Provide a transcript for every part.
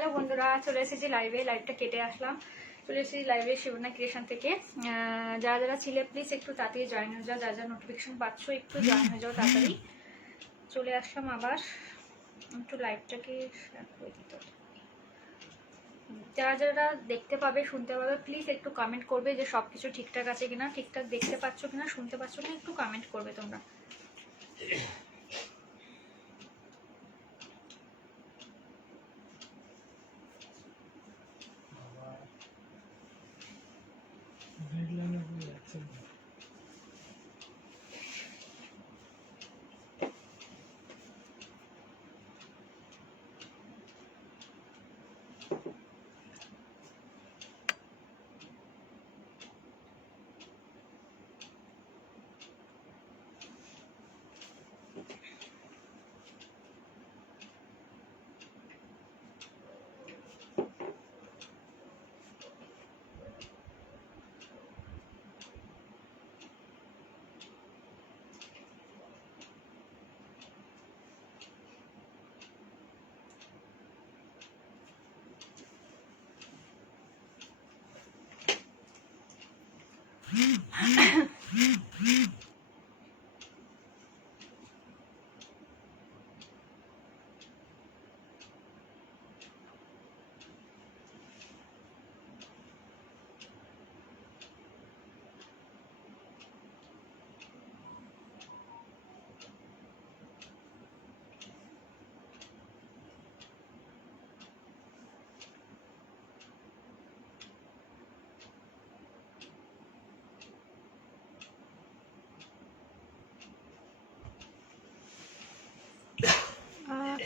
Hello বন্ধুরা, চলে এসেছি লাইভটা কেটে আসলাম। চলে এসেছি লাইভে শিবনা ক্রিয়েশন থেকে। যারা যারা ছিলে প্লিজ একটু তাড়াতাড়ি জয়েন হয়ে যাও, যা যা নোটিফিকেশন পাচ্ছ একটু জয়েন হয়ে যাও তাড়াতাড়ি। চলে আসলাম আবার, একটু লাইভটাকে শেয়ার করে দিতে। যারা যারা দেখতে পাবে শুনতে পাবে প্লিজ একটু কমেন্ট করবে যে সব কিছু ঠিকঠাক আছে কিনা, ঠিকঠাক দেখতে পাচ্ছ কিনা, শুনতে পাচ্ছ কিনা, একটু কমেন্ট করবে তোমরা।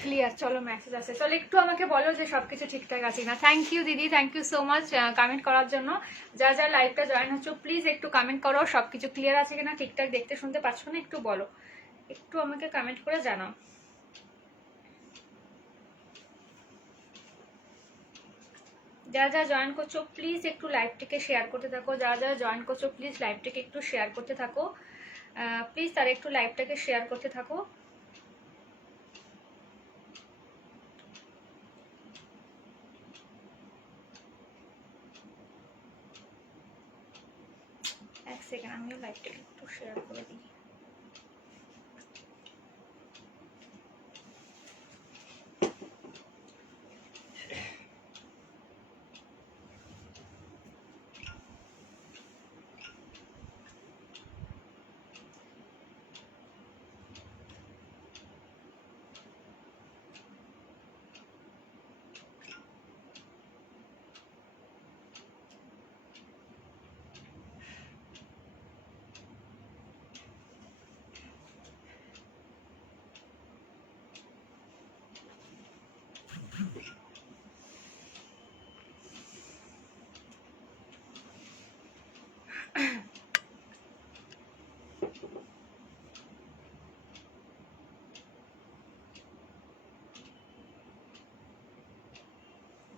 ক্লিয়ার, চলো মেসেজ আছে, চলো একটু আমাকে বলো যে সবকিছু ঠিকঠাক আছে না। থ্যাংক ইউ দিদি, thank you so much comment করার জন্য। যা যা লাইভটা জয়েন হচ্ছে প্লিজ একটু কমেন্ট করো সবকিছু ক্লিয়ার আছে কিনা, ঠিকঠাক দেখতে শুনতে পাচ্ছ না, একটু বলো, একটু আমাকে কমেন্ট করে জানাও। যারা যারা জয়েন করছো প্লিজ একটু লাইভটিকে শেয়ার করতে থাকো, যারা যারা জয়েন করছো প্লিজ লাইভটিকে একটু শেয়ার করতে থাকো, প্লিজ তারা একটু লাইভটাকে শেয়ার করতে থাকো। এক সেকেন্ড, আমিও লাইভটাকে একটু শেয়ার করে দিই।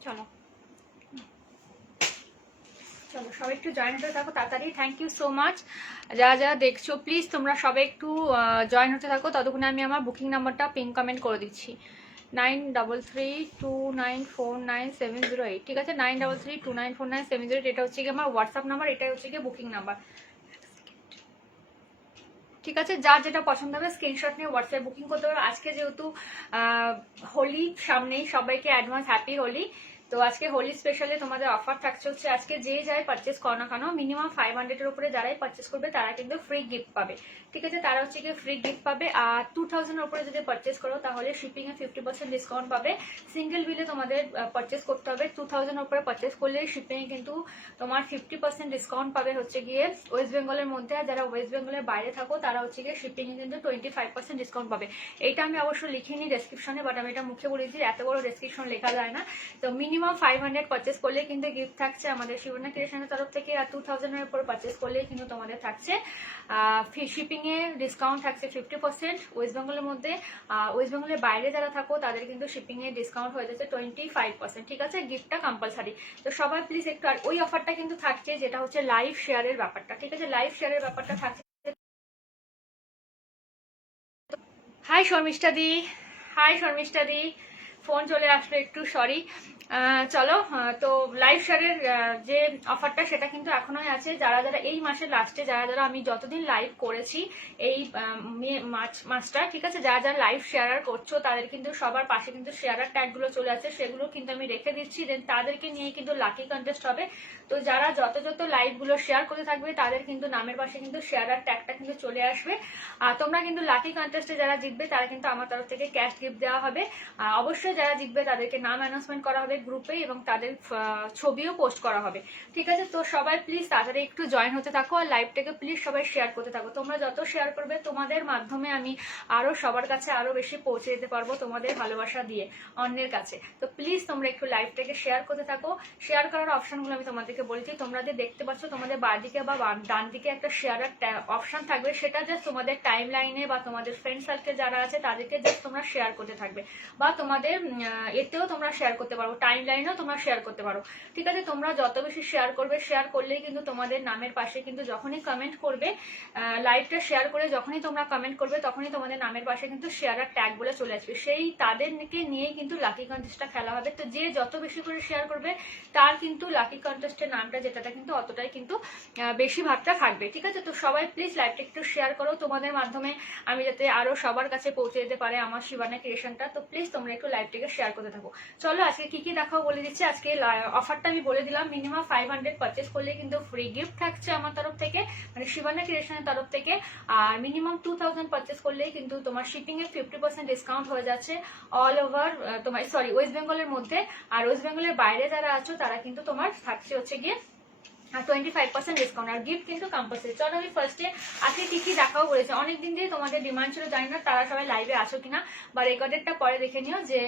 চলো চলো সবাই একটু জয়েন হতে থাকো তাড়াতাড়ি। Thank you so much. যারা যারা দেখছো প্লিজ তোমরা সবাই একটু জয়েন হতে থাকো, ততক্ষণে আমি আমার বুকিং নাম্বারটা পিন কমেন্ট করে দিচ্ছি। 9332949708, ঠিক আছে? 9332949708, এটা হচ্ছে কি আমার হোয়াটসঅ্যাপ নাম্বার, এটাই হচ্ছে কি বুকিং নাম্বার, ঠিক আছে? যার যেটা পছন্দ হবে স্ক্রিনশট নিয়ে হোয়াটসঅ্যাপ বুকিং করতে হবে। আজকে যেহেতু হোলি সামনেই, সবাইকে অ্যাডভান্স হ্যাপি হোলি। তো আজকে হোলি স্পেশালে তোমাদের অফার থাকছে হচ্ছে, আজকে যে যাই পারচেস করো না কেন মিনিমাম 500-এর উপরে যারাই পারচেস করবে তারা কিন্তু ফ্রি গিফট পাবে, ঠিক আছে? তারা হচ্ছে কি ফ্রি গিফট পাবে। আর 2000-এর উপরে যদি পারচেস করো তাহলে শিপিংয়ে 50% ডিসকাউন্ট পাবে। সিঙ্গেল বিলে তোমাদের পারচেস করতে হবে। 2000-এর উপরে পারচেস করলে শিপিংয়ে কিন্তু তোমার 50% ডিসকাউন্ট পাবে হচ্ছে গিয়ে ওয়েস্ট বেঙ্গলের মধ্যে। আর যারা ওয়েস্ট বেঙ্গলের বাইরে থাকো তারা হচ্ছে গিয়ে শিপিংয়ে কিন্তু 25% ডিসকাউন্ট পাবে। এইটা আমি অবশ্যই লিখিনি ডেসক্রিপশনে, বাট আমি এটা মুখে বলেছি, এত বড় ডেসক্রিপশন লেখা যায় না। তো মিনিমাম 500 পারচেস করলে কিন্তু গিফট থাকছে আমাদের শিবনা ক্রিয়েশনের তরফ থেকে। আর 2000-এর উপর পারচেস করলে কিন্তু তোমাদের থাকছে শিপিংয়ে ডিসকাউন্ট থাকছে 50% ওয়েস্ট বেঙ্গলের মধ্যে। ওয়েস্ট বেঙ্গলের বাইরে যারা থাকো তাদের কিন্তু শিপিংয়ে ডিসকাউন্ট হয়ে যাচ্ছে 25%, ঠিক আছে? গিফটটা কম্পালসারি। তো সবাই প্লিজ একটু, আর ওই অফারটা কিন্তু থাকছে যেটা হচ্ছে লাইভ শেয়ারের ব্যাপারটা, ঠিক আছে? লাইভ শেয়ারের ব্যাপারটা থাকছে। হাই শর্মিষ্ঠা দি, হাই শর্মিষ্ঠা দি, ফোন চলে আসলো একটু, সরি। চলো, তো লাইভ শেয়ারের যে অফারটা সেটা কিন্তু এখনোই আছে। যারা যারা এই মাসের লাস্টে, যারা যারা আমি যতদিন লাইভ করেছি এই মাসটা, ঠিক আছে, যারা যারা লাইভ শেয়ার করছো তাদের কিন্তু সবার পাশে কিন্তু শেয়ারার ট্যাগগুলো চলে আছে, সেগুলো কিন্তু আমি রেখে দিচ্ছি। দেন তাদেরকে নিয়ে কিন্তু লাকি কন্টেস্ট হবে। তো যারা যত যত লাইভগুলো শেয়ার করে থাকবে তাদের কিন্তু নামের পাশে কিন্তু শেয়ারার ট্যাগটা কিন্তু চলে আসবে। আর তোমরা কিন্তু লাকি কন্টেস্টে যারা জিতবে তারা কিন্তু আমার তরফ থেকে ক্যাশ গিফট দেওয়া হবে। অবশ্যই যারা জিতবে তাদেরকে নাম অ্যানাউন্সমেন্ট করা হবে গ্রুপে, এবং তাদের ছবিও পোস্ট করা হবে, ঠিক আছে। তো সবাই প্লিজ তাড়াতাড়ি একটু জয়েন হতে থাকো, আর লাইভটাকে প্লিজ সবাই শেয়ার করতে থাকো। তোমরা যত শেয়ার করবে তোমাদের মাধ্যমে আমি আরো সবার কাছে আরো বেশি পৌঁছে দিতে পারবো, তোমাদের ভালোবাসা দিয়ে অন্যের কাছে। তো প্লিজ তোমরা একটু লাইভটাকে শেয়ার করতে থাকো। শেয়ার করার অপশনগুলো আমি তোমাদেরকে বলেছি, তোমরা যে দেখতে পাচ্ছ তোমাদের বাঁ দিকে বা ডান দিকে একটা শেয়ারের অপশন থাকবে, সেটা জাস্ট তোমাদের টাইম লাইনে বা তোমাদের ফ্রেন্ড সার্কেল যারা আছে তাদেরকে জাস্ট তোমরা শেয়ার করতে থাকবে, বা তোমাদের এতেও তোমরা শেয়ার করতে পারো, টাইম লাইনেও তোমরা শেয়ার করতে পারো, ঠিক আছে। তোমরা যত বেশি শেয়ার করবে, শেয়ার করলেই কিন্তু তোমাদের নামের পাশে কিন্তু যখনই কমেন্ট করবে, লাইভটা শেয়ার করে যখনই তোমরা কমেন্ট করবে তখনই তোমাদের নামের পাশে কিন্তু শেয়ার ট্যাগ বলে চলে আসবে। সেই তাদেরকে নিয়েই কিন্তু লাকি কন্টেস্টটা খেলা হবে। তো যে যত বেশি করে শেয়ার করবে তার কিন্তু লাকি কন্টেস্টের নামটা যেটা কিন্তু অতটাই কিন্তু বেশি ভাগটা থাকবে, ঠিক আছে। তো সবাই প্লিজ লাইভটা একটু শেয়ার করো, তোমাদের মাধ্যমে আমি যাতে আরো সবার কাছে পৌঁছে যেতে পারে আমার শিবানা ক্রিয়েশনটা। তো প্লিজ তোমরা একটু লাইভটাকে শেয়ার করতে থাকো। চলো আজকে কি কি দেখাও বলে দিচ্ছি। আজকে অফারটা আমি বলে দিলাম, মিনিমাম 500 পারচেস করলে কিন্তু ফ্রি গিফট থাকছে আমার তরফ থেকে, মানে শিবানা ক্রিয়েশনের তরফ থেকে। আর মিনিমাম 2000 পারচেস করলেই কিন্তু তোমার শিপিং এর 50% ডিসকাউন্ট হয়ে যাচ্ছে অল ওভার তোমার, সরি, ওয়েস্ট বেঙ্গলের মধ্যে। আর ওয়েস্ট বেঙ্গলের বাইরে যারা আছো তারা কিন্তু তোমার থাকছে হচ্ছে গিয়ে 25% ডিসকাউন্ট, আর গিফট কিন্তু কম্পালসারি। চলো আমি ফার্স্টে আজকে কি কি দেখাও বলেছি, অনেকদিন দিয়ে তোমাদের ডিমান্ড ছিল, জানি না তারা সবাই লাইভে আসো কিনা, বা রেকর্ডেডটা পরে দেখে নিও, যে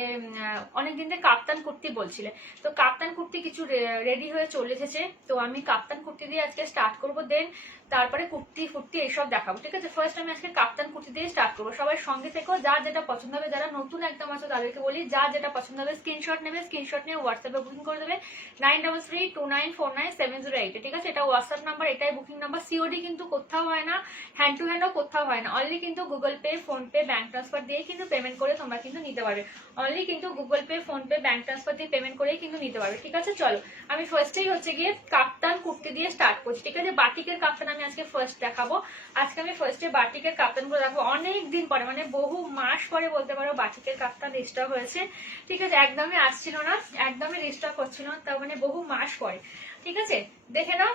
অনেকদিন দিয়ে কাপ্তান কুর্তি বলছিলে। তো কাপ্তান কুর্তি কিছু রেডি হয়ে চলে এসেছে, তো আমি কাপ্তান কুর্তি দিয়ে আজকে স্টার্ট করবো, দেন তারপরে কুর্তি ফুর্তি এইসব দেখাবো, ঠিক আছে। ফার্স্ট আমি আজকে কাপ্তান কুর্তি দিয়ে স্টার্ট করবো। সবাই সঙ্গে থেকো, যার যেটা পছন্দ হবে, যারা নতুন একদম আছো তাদেরকে বলি, যার যেটা পছন্দ হবে স্ক্রিনশট নেবে, স্ক্রিনশট নিয়ে হোয়াটসঅ্যাপে বুকিং করে দেবে 9332949708, ঠিক আছে। এটা হোয়াটসঅ্যাপ নাম্বার, এটাই বুকিং নাম্বার। সিওডি কিন্তু কোথাও হয় না, হ্যান্ড টু হ্যান্ডও কোথাও হয় না, অনলি কিন্তু Google pay, phone pay, bank transfer দিয়ে কিন্তু পেমেন্ট করে তোমরা কিন্তু নিতে পারবে। অনলি কিন্তু Google pay, phone pay, bank transfer দিয়ে পেমেন্ট করেই কিন্তু নিতে পারবে, ঠিক আছে। চলো আমি ফার্স্টেই হচ্ছে গিয়ে কাপ্তান কুর্তি দিয়ে স্টার্ট করছি, ঠিক আছে। বাটিকের কাপ্তান আমি আজকে ফার্স্ট দেখাবো। আজকে আমি ফার্স্টে বাটিকের কাপ্তানগুলো দেখাবো, অনেক দিন পরে, মানে বহু মাস পরে বলতে পারো বাটিকের কাপ্তান রিস্টক হয়েছে, ঠিক আছে। একদমই আসছিল না, একদমই রিস্টক হচ্ছিল না, তার মানে বহু মাস পরে, ঠিক আছে। দেখে নাও।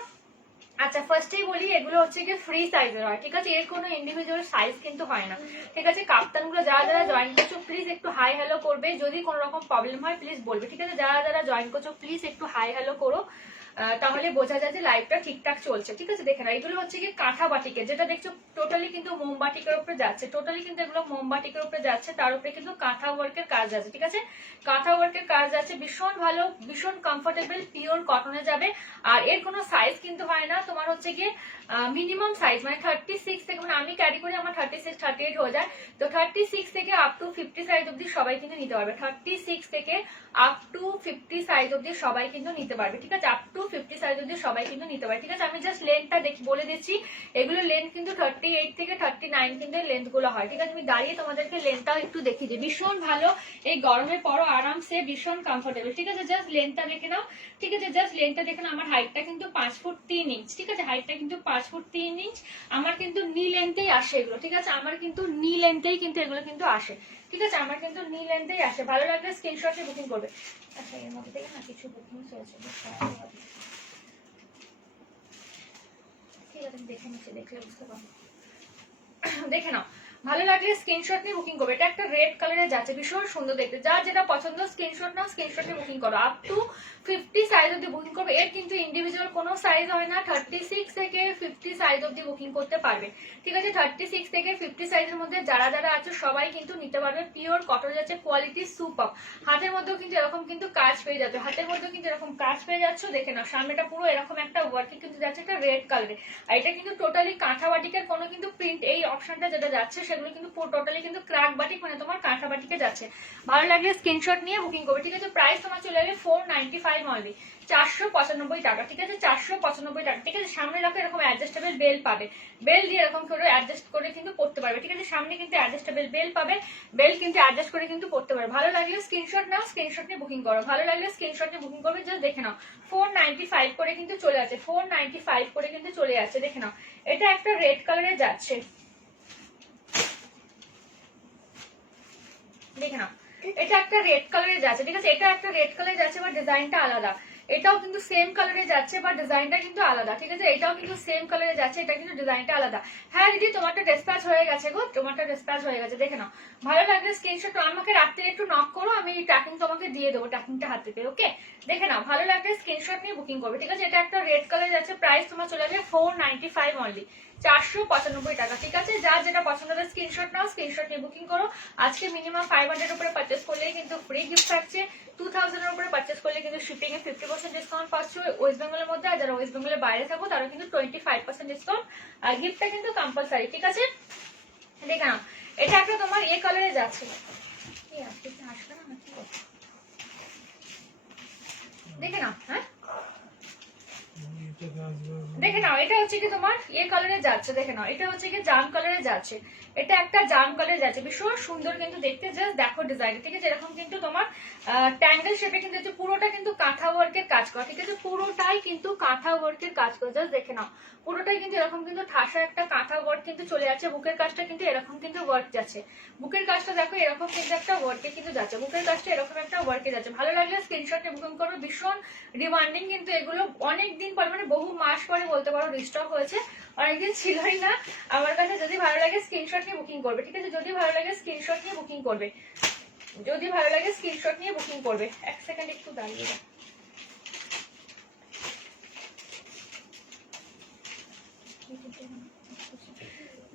আচ্ছা ফার্স্টেই বলি, এগুলো হচ্ছে কি ফ্রি সাইজের হয়, ঠিক আছে। এর কোনো ইন্ডিভিজুয়াল সাইজ কিন্তু হয় না, ঠিক আছে। কাপ্তানগুলো যারা যারা জয়েন করছো প্লিজ একটু হাই হ্যালো করবে, যদি কোনো রকম প্রবলেম হয় প্লিজ বলবে, ঠিক আছে। যারা যারা জয়েন করছো প্লিজ একটু হাই হ্যালো করো, তাহলে বোঝা যায় যে লাইভটা ঠিকঠাক চলছে, ঠিক আছে। দেখে না, এগুলো হচ্ছে কি কাঁথা বাটিকের, যেটা দেখছো টোটালি কিন্তু মোমবাটিকের উপরে যাচ্ছে, টোটালি কিন্তু এগুলো মোমবাটিকের উপরে যাচ্ছে, তার উপরে কিন্তু কাঁথা ওয়ার্কের কাজ আছে, ঠিক আছে। কাঁথা ওয়ার্কের কাজ আছে, ভীষণ ভালো, ভীষণ কমফোর্টেবল, পিওর কটনে যাবে। আর এর কোনো সাইজ কিন্তু হয় না, তোমার হচ্ছে গিয়ে মিনিমাম সাইজ মানে 36 থেকে, মানে আমি ক্যারি করি আমার 36 38 হয়ে যায়, তো 36 থেকে আপ টু 50 সাইজ অব্দি সবাই কিন্তু নিতে পারবে, 36 থেকে আপ টু 50 সাইজ অব্দি সবাই কিন্তু নিতে পারবে, ঠিক আছে। আপ টু 50 সাইজ অব্দি সবাই কিন্তু নিতে পারে, ঠিক আছে। আমি জাস্ট লেন্থটা বলে দিচ্ছি, এগুলো লেন্থ কিন্তু 38 থেকে 39 কিন্তু লেন্থ গুলো হয়, ঠিক আছে। আমি দাঁড়িয়ে তোমাদেরকে লেন্থটাও একটু দেখিয়ে দিই, ভীষণ ভালো, এই গরমের পরও আরামসে ভীষণ কমফোর্টেবল, ঠিক আছে। জাস্ট লেন্থটা দেখে নাও, ঠিক আছে। জাস্ট লেন্থটা দেখে নাও, আমার হাইটটা কিন্তু 5 ফুট 3 ইঞ্চ, ঠিক আছে। হাইটটা কিন্তু 5 ফুট 3 ইঞ্চ, আমার কিন্তু নি লেন্থেই আসে এগুলো, ঠিক আছে। আমার কিন্তু নি লেন্থেই কিন্তু এগুলো কিন্তু আসে, ঠিক আছে। আমার কিন্তু নি লেন্থেই আসে। ভালো লাগলে স্ক্রিনশটে বুকিং করবে। আচ্ছা এর মধ্যে থেকে না কিছু বুকিং হয়েছে, ঠিক আছে দেখে নিচ্ছি, দেখলে বুঝতে পারবো। দেখে নাও, ভালো লাগলে স্ক্রিনশট নিয়ে বুকিং করবে। এটা একটা রেড কালারে যাচ্ছে, ভীষণ সুন্দর দেখতে, যার যেটা পছন্দ স্ক্রিনশট নাও, স্ক্রিনশট নিয়ে বুকিং করো। আপ টু 50 সাইজ অব্দি বুকিং করবে। এর কিন্তু ইন্ডিভিজুয়াল কোনো সাইজ হয় না, 36 থেকে 50 সাইজ অব্দি বুকিং করতে পারবে, ঠিক আছে। 36 থেকে 50 সাইজের মধ্যে যারা যারা আছে সবাই কিন্তু নিতে পারবে। পিওর কটন যাচ্ছে, কোয়ালিটি সুপার। হাতের মধ্যেও কিন্তু এরকম কিন্তু কাজ পেয়ে যাচ্ছে, হাতের মধ্যেও কিন্তু এরকম কাজ পেয়ে যাচ্ছ, দেখে নাও। সামনেটা পুরো এরকম একটা ওয়ার্কিং কিন্তু যাচ্ছে, একটা রেড কালারে। আর এটা কিন্তু টোটালি কাঁথা বাটিকের কোনো কিন্তু প্রিন্ট, এই অপশনটা যেটা যাচ্ছে সেগুলো কিন্তু টোটালি কিন্তু ক্র্যাক বাটিক মানে তোমার কাঁথা বাটিকে যাচ্ছে। ভালো লাগলে স্ক্রিনশট নিয়ে বুকিং করবে, ঠিক আছে। প্রাইস তোমার চলে যাবে 495 অনলি, 495 টাকা, ঠিক আছে, 495 টাকা, ঠিক আছে। সামনে রাখো এরকম অ্যাডজাস্টেবল বেল পাবে, বেল দিয়ে এরকম করে অ্যাডজাস্ট করে কিন্তু পড়তে পারবে, ঠিক আছে। সামনে কিন্তু অ্যাডজাস্টেবল বেল পাবে, বেল কিন্তু অ্যাডজাস্ট করে কিন্তু পড়তে পারবে। ভালো লাগলে স্ক্রিনশট নাও, স্ক্রিনশট নিয়ে বুকিং করো, ভালো লাগলে স্ক্রিনশট নিয়ে বুকিং করবে। জাস্ট দেখে নাও 495 করে কিন্তু চলে আসে, 495 করে কিন্তু চলে আসছে, দেখে নাও। এটা একটা রেড কালারে যাচ্ছে, দেখে নাও, এটা একটা রেড কালারে যাচ্ছে, ঠিক আছে। এটা একটা রেড কালারে যাচ্ছে বা ডিজাইনটা আলাদা, এটাও কিন্তু সেম কালারে যাচ্ছে বা ডিজাইনটা কিন্তু আলাদা, ঠিক আছে। এটাও কিন্তু সেম কালারে যাচ্ছে, এটা কিন্তু ডিজাইনটা আলাদা। হ্যাঁ দিদি তোমারটা ডিসপ্যাচ হয়ে গেছে গো, তোমারটা ডিসপ্যাচ হয়ে গেছে, দেখে নাও। ভালো লাগলে স্ক্রিনশট আমাকে রাত্রে একটু নক করো, আমি ট্র্যাকিং তোমাকে দিয়ে দেবো, ট্র্যাকিংটা হাতে পেয়ে, ওকে। দেখে নাও, ভালো লাগলে স্ক্রিনশট নিয়ে বুকিং করবে, ঠিক আছে। এটা একটা রেড কালারে যাচ্ছে, প্রাইস তোমার চলে যাবে 495 অনলি, 495 টাকা, ঠিক আছে। যা যেটা পছন্দ হবে স্ক্রিনশট নাও, স্ক্রিনশট নিয়ে বুকিং করো। আজকে মিনিমাম 500 উপরে পারচেস করলেই কিন্তু ফ্রি গিফট থাকছে, 2000 এর উপরে পারচেস করলে কিন্তু শিপিং এ 50% ডিসকাউন্ট পাচ্ছ ওয়েস্ট বেঙ্গলের মধ্যে, আর যারা ওয়েস্ট বেঙ্গলের বাইরে থাকো তারা কিন্তু 25% ডিসকাউন্ট, আর গিফটটা কিন্তু কম্পালসারি, ঠিক আছে। দেখে নাও, এটা একটা তোমার এই কালারে যাচ্ছে, দেখে নাও, হ্যাঁ দেখে নাও, এটা হচ্ছে কি তোমার ইয়ে কালারে যাচ্ছে, দেখে নাও, এটা হচ্ছে কি জাম কালারে যাচ্ছে, এটা একটা জাম কালারে যাচ্ছে, ভীষণ সুন্দর কিন্তু দেখতে। জাস্ট দেখো ডিজাইন, ঠিক আছে। এরকম কিন্তু তোমার ট্যাঙ্গেল শেপে কিন্তু পুরোটা কিন্তু কাঁথা ওয়ার্কের কাজ করা, ঠিক আছে, পুরোটাই কিন্তু কাঁথা ওয়ার্কের কাজ করা। জাস্ট দেখে নাও, পুরোটাই কিন্তু এরকম কিন্তু ঠাসা একটা কাঁথা ওয়ার্ক কিন্তু চলে যাচ্ছে। বুকের কাজটা কিন্তু এরকম কিন্তু ওয়ার্ক যাচ্ছে, বুকের কাজটা দেখো এরকম কিন্তু একটা ওয়ার্কে কিন্তু যাচ্ছে, বুকের কাজটা এরকম একটা ওয়ার্কে যাচ্ছে। ভালো লাগলে স্ক্রিনশটে বুকিং করবে, ভীষণ ডিমান্ডিং কিন্তু এগুলো, অনেকদিন পর মানে বহু মাস পরে বলতে পারো রিস্টক হয়েছে, অনেকদিন ছিলই না আমার কাছে। যদি ভালো লাগে স্ক্রিনশট নিয়ে বুকিং করবে, ঠিক আছে। যদি ভালো লাগে স্ক্রিনশট নিয়ে বুকিং করবে, যদি ভালো লাগে স্ক্রিনশট নিয়ে বুকিং করবে। এক সেকেন্ড একটু দাঁড়িয়ে দাও,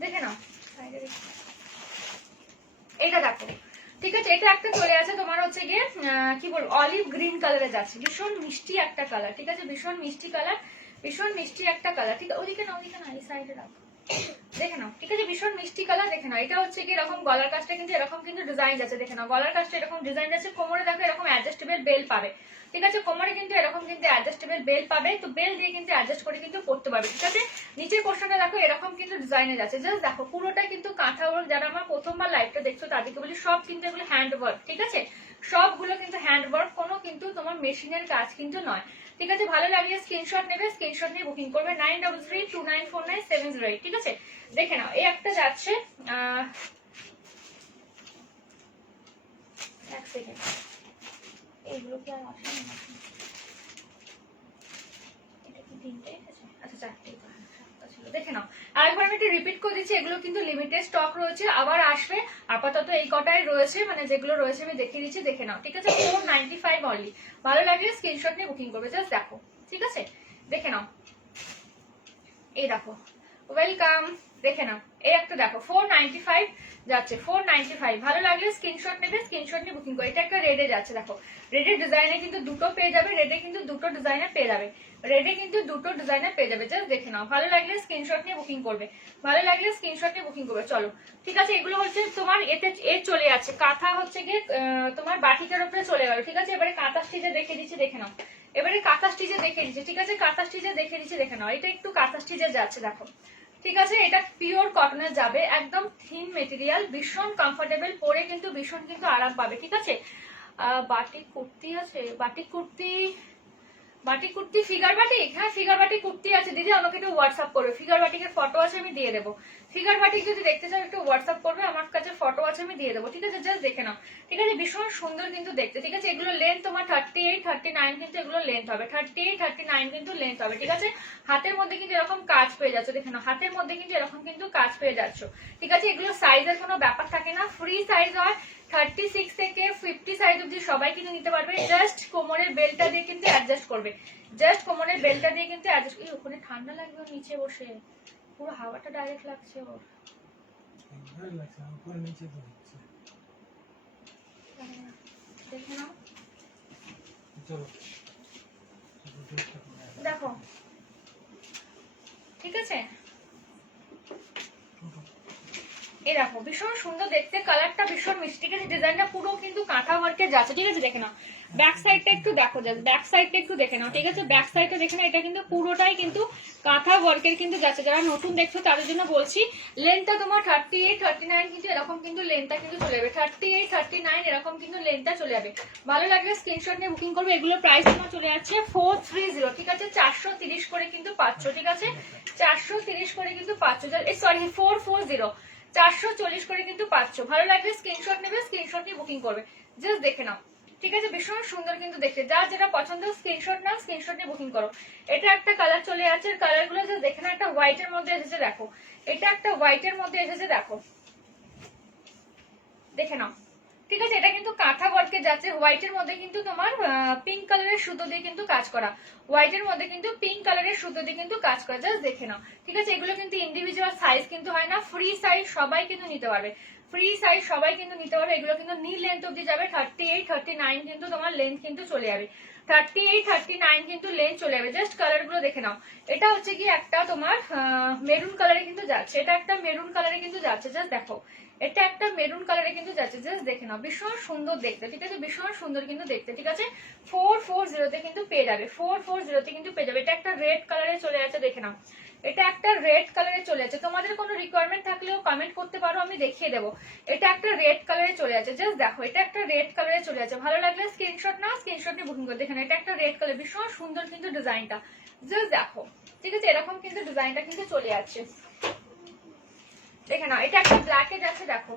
দেখে নাও এটা দেখো, ঠিক আছে। এটা একটা চলে আসে তোমার হচ্ছে গিয়ে কি বলবো অলিভ গ্রিন কালারে যাচ্ছে, ভীষণ মিষ্টি একটা কালার, ঠিক আছে, ভীষণ মিষ্টি কালার, ভীষণ মিষ্টি একটা কালার, ঠিক আছে। ওদিকে না ওদিকে না, এই সাইডে রাখো, দেখে নাও, ঠিক আছে, ভীষণ মিষ্টি কালার, দেখে নাও। এটা হচ্ছে কি এরকম গলার কাজটা কিন্তু এরকম কিন্তু ডিজাইন আছে, দেখে নাও, গলার কাজটা এরকম ডিজাইন আছে। কোমরে দেখো এরকম অ্যাডজাস্টেবল বেল পাবে, ঠিক আছে, কোমরে কিন্তু এরকম কিন্তু অ্যাডজাস্টেবল বেল পাবে, তো বেল দিয়ে কিন্তু অ্যাডজাস্ট করে কিন্তু পড়তে পারবে, ঠিক আছে। নিচের পোর্শনটা দেখো এরকম কিন্তু ডিজাইনের আছে, জাস্ট দেখো পুরোটা কিন্তু কাঁথা ওয়ার্ক। যারা আমার প্রথমবার লাইভটা দেখছো তাদেরকে বলি সব কিন্তু এগুলো হ্যান্ড ওয়ার্ক, ঠিক আছে, সবগুলো কিন্তু হ্যান্ড ওয়ার্ক, কোনো কিন্তু তোমার মেশিনের কাজ কিন্তু নয়, ঠিক আছে। ভালো লাগলে স্ক্রিনশট নেবে, স্ক্রিনশট নিয়ে বুকিং করবে 9332949708, ঠিক আছে। দেখে নাও, এই একটা যাচ্ছে, এক সেকেন্ড, এইগুলো কি আর আসেনি, এটা কি তিনটে এসেছে, আচ্ছা চারটে, দেখে নাও। আরেকবার আমি একটু রিপিট করে দিচ্ছি, এগুলো কিন্তু লিমিটেড স্টক রয়েছে, আবার আসবে, আপাতত এই কটাই রয়েছে, মানে যেগুলো রয়েছে আমি দেখিয়ে দিচ্ছি, দেখে নাও, ঠিক আছে। 495 অনলি, ভালো লাগলে স্ক্রিনশট নিয়ে বুকিং করবে, জাস্ট দেখো, ঠিক আছে, দেখে নাও, এই দেখো, ওয়েলকাম, দেখে নাও, এই একটা দেখো 495 যাচ্ছে, 495, ভালো লাগলে স্ক্রিনশট নেবে, স্ক্রিনশট নিয়ে বুকিং করে। এটা একটা রেডে যাচ্ছে, দেখো রেডের ডিজাইনে কিন্তু দুটো পেয়ে যাবে, রেডে কিন্তু দুটো ডিজাইনে পেয়ে যাবে, রেডে কিন্তু দুটো ডিজাইনে পেয়ে যাবে, জাস্ট দেখে নাও। ভালো লাগলে স্ক্রিনশট নিয়ে বুকিং করবে, ভালো লাগলে স্ক্রিনশট নিয়ে বুকিং করবে। চলো, ঠিক আছে, এগুলো হচ্ছে তোমার এতে চলে যাচ্ছে, কাঁথা হচ্ছে গিয়ে তোমার বাটিকের উপরে চলে গেল, ঠিক আছে। এবারে কাঁথা স্টিচে দেখে দিচ্ছি, দেখে নাও, এবারে কাঁথা স্টিচে দেখে দিচ্ছি, ঠিক আছে, কাঁথা স্টিচে দেখে দিচ্ছি, দেখে নাও। এটা একটু কাঁথা স্টিচে যাচ্ছে, দেখো, ঠিক আছে। এটা পিওর কটনে যাবে, একদম থিন মেটেরিয়াল, ভীষণ কমফোর্টেবল, পরে কিন্তু ভীষণ কিন্তু আরাম পাবে, ঠিক আছে। বাটিক কুর্তি আছে, batik kurti, batik kurti figure batik, হ্যাঁ ফিগার বাটিক কুর্তি আছে দিদি, আমাকে একটু হোয়াটসঅ্যাপ করবে, ফিগার বাটিকের ফটো আছে আমি দিয়ে দেবো, ফিগার বাটিক যদি দেখতে চাও একটু হোয়াটসঅ্যাপ করবে, আমার কাছে ফটো আছে আমি দিয়ে দেবো, ঠিক আছে, জাস্ট দেখে নাও, ঠিক আছে, ভীষণ সুন্দর কিন্তু দেখতে, ঠিক আছে। এগুলো লেন্থ তোমার 38 39 কিন্তু এগুলো লেন্থ হবে, 38 39 কিন্তু লেন্থ হবে, ঠিক আছে। হাতের মধ্যে কিন্তু এরকম কাজ পেয়ে যাচ্ছ, দেখে নাও, হাতের মধ্যে কিন্তু এরকম কিন্তু কাজ পেয়ে যাচ্ছ, ঠিক আছে। এগুলো সাইজের কোনো ব্যাপার থাকে না, ফ্রি সাইজ হয়, 36 থেকে 50 সাইজ অব্দি সবাই কিন্তু নিতে পারবে। জাস্ট কোমরের বেলটা দিয়ে কিন্তু অ্যাডজাস্ট করবে, জাস্ট কোমরের বেলটা দিয়ে কিন্তু অ্যাডজাস্ট। এই ওখানে ঠান্ডা লাগবে নিচে বসে, পুরো হাওয়াটা ডাইরেক্ট লাগছে ওর, দেখে নাও, দেখো, ঠিক আছে। এই দেখো ভীষণ সুন্দর দেখতে, কালারটা ভীষণ মিষ্টি, ডিজাইনটা পুরো কিন্তু কাঁথা ওয়ার্কের যাচ্ছে, ঠিক আছে? দেখে নাও ব্যাক সাইডটা একটু দেখো, জাস্ট ব্যাক সাইডটা একটু দেখে নাও, ঠিক আছে? ব্যাক সাইডটা দেখে নাও, এটা কিন্তু পুরোটাই কিন্তু কাঁথা ওয়ার্কের কিন্তু যাচ্ছে। যারা নতুন দেখছো তাদের জন্য বলছি, লেন্থটা তোমার 38 39 কিন্তু এরকম কিন্তু লেন্থটা কিন্তু চলে যাবে, 38 39 এরকম কিন্তু লেন্থটা চলে যাবে। ভালো লাগলে স্ক্রিনশট নিয়ে বুকিং করবে। এগুলোর প্রাইস তোমার চলে যাচ্ছে 430, ঠিক আছে? 430 করে কিন্তু পাচ্ছ, ঠিক আছে? 430 করে কিন্তু পাচ্ছ, সরি 440, 440 করে কিন্তু পাচ্ছ। ভালো লাগলে স্ক্রিনশট নেবে, স্ক্রিনশট নিয়ে বুকিং করবে, জাস্ট দেখে নাও, ঠিক আছে? ভীষণ সুন্দর কিন্তু দেখতে, যার যেটা পছন্দ স্ক্রিনশট নাও, স্ক্রিনশট নিয়ে বুকিং করো। এটা একটা কালার চলে যাচ্ছে, কালার গুলো জাস্ট দেখে নাও, একটা হোয়াইটের মধ্যে এসেছে দেখো, এটা একটা হোয়াইটের মধ্যে এসেছে দেখো, দেখে নাও, ঠিক আছে? এটা কিন্তু কাঁথা ওয়ার্কে যাচ্ছে, হোয়াইটের মধ্যে কিন্তু তোমার পিঙ্ক কালারের সুতো দিয়ে কিন্তু কাজ করা, হোয়াইটের মধ্যে কিন্তু পিঙ্ক কালারের সুতো দিয়ে কিন্তু কাজ করা, জাস্ট দেখে নাও, ঠিক আছে? এগুলো কিন্তু ইন্ডিভিজুয়াল সাইজ কিন্তু হয় না, ফ্রি সাইজ সবাই কিন্তু নিতে পারবে, ফ্রি সাইজ সবাই কিন্তু নিতে পারবে। এগুলো কিন্তু নি লেন্থ অব্দি যাবে, 38 39 কিন্তু তোমার লেন্থ কিন্তু চলে যাবে, 38 39 কিন্তু লেন্থ চলে যাবে। জাস্ট কালার গুলো দেখে নাও, এটা হচ্ছে কি একটা তোমার মেরুন কালারে কিন্তু যাচ্ছে, এটা একটা মেরুন কালারে কিন্তু যাচ্ছে, জাস্ট দেখো, এটা একটা মেরুন কালারে কিন্তু যাচ্ছে, জাস্ট দেখে নাও, ভীষণ সুন্দর দেখতে, ঠিক আছে? ভীষণ সুন্দর কিন্তু দেখতে, ঠিক আছে? 440 তে কিন্তু পেয়ে যাবে, 440 তে কিন্তু পেয়ে যাবে। এটা একটা রেড কালারে চলে যাচ্ছে, দেখে নাও, এটা একটা রেড কালারে চলে যাচ্ছে। তোমাদের কোনো রিকোয়ারমেন্ট থাকলেও কমেন্ট করতে পারো, আমি দেখিয়ে দেবো। এটা একটা রেড কালারে চলে যাচ্ছে, জাস্ট দেখো, এটা একটা রেড কালারে চলে যাচ্ছে। ভালো লাগলে স্ক্রিনশট নাও, স্ক্রিনশট নিয়ে বুকিং করে। দেখেন এটা একটা রেড কালার, ভীষণ সুন্দর কিন্তু ডিজাইনটা, জাস্ট দেখো, ঠিক আছে? এরকম কিন্তু ডিজাইনটা কিন্তু চলে যাচ্ছে, দেখে নাও। এটা একটা ব্ল্যাক এ যাচ্ছে, দেখো,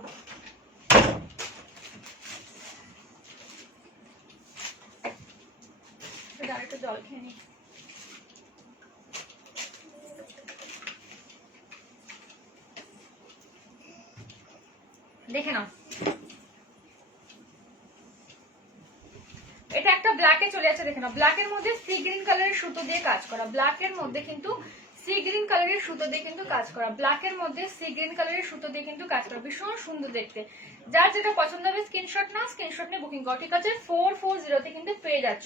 একটু জল খেয়ে নি, দেখে নাও, এটা একটা ব্ল্যাকে চলে যাচ্ছে, দেখে নাও, ব্ল্যাকের মধ্যে সি গ্রিন কালারের সুতো দিয়ে কাজ করা, ব্ল্যাকের মধ্যে কিন্তু সি গ্রিন কালারের সুতো দিয়ে কিন্তু কাজ করা, ব্ল্যাকের মধ্যে সি গ্রিন কালারের সুতো দিয়ে কিন্তু কাজ করা, ভীষণ সুন্দর দেখতে। যার যেটা পছন্দ হবে স্ক্রিনশট নাও, স্ক্রিনশট নিয়ে বুকিং করো, ঠিক আছে? 440 তে কিন্তু পেয়ে যাচ্ছ।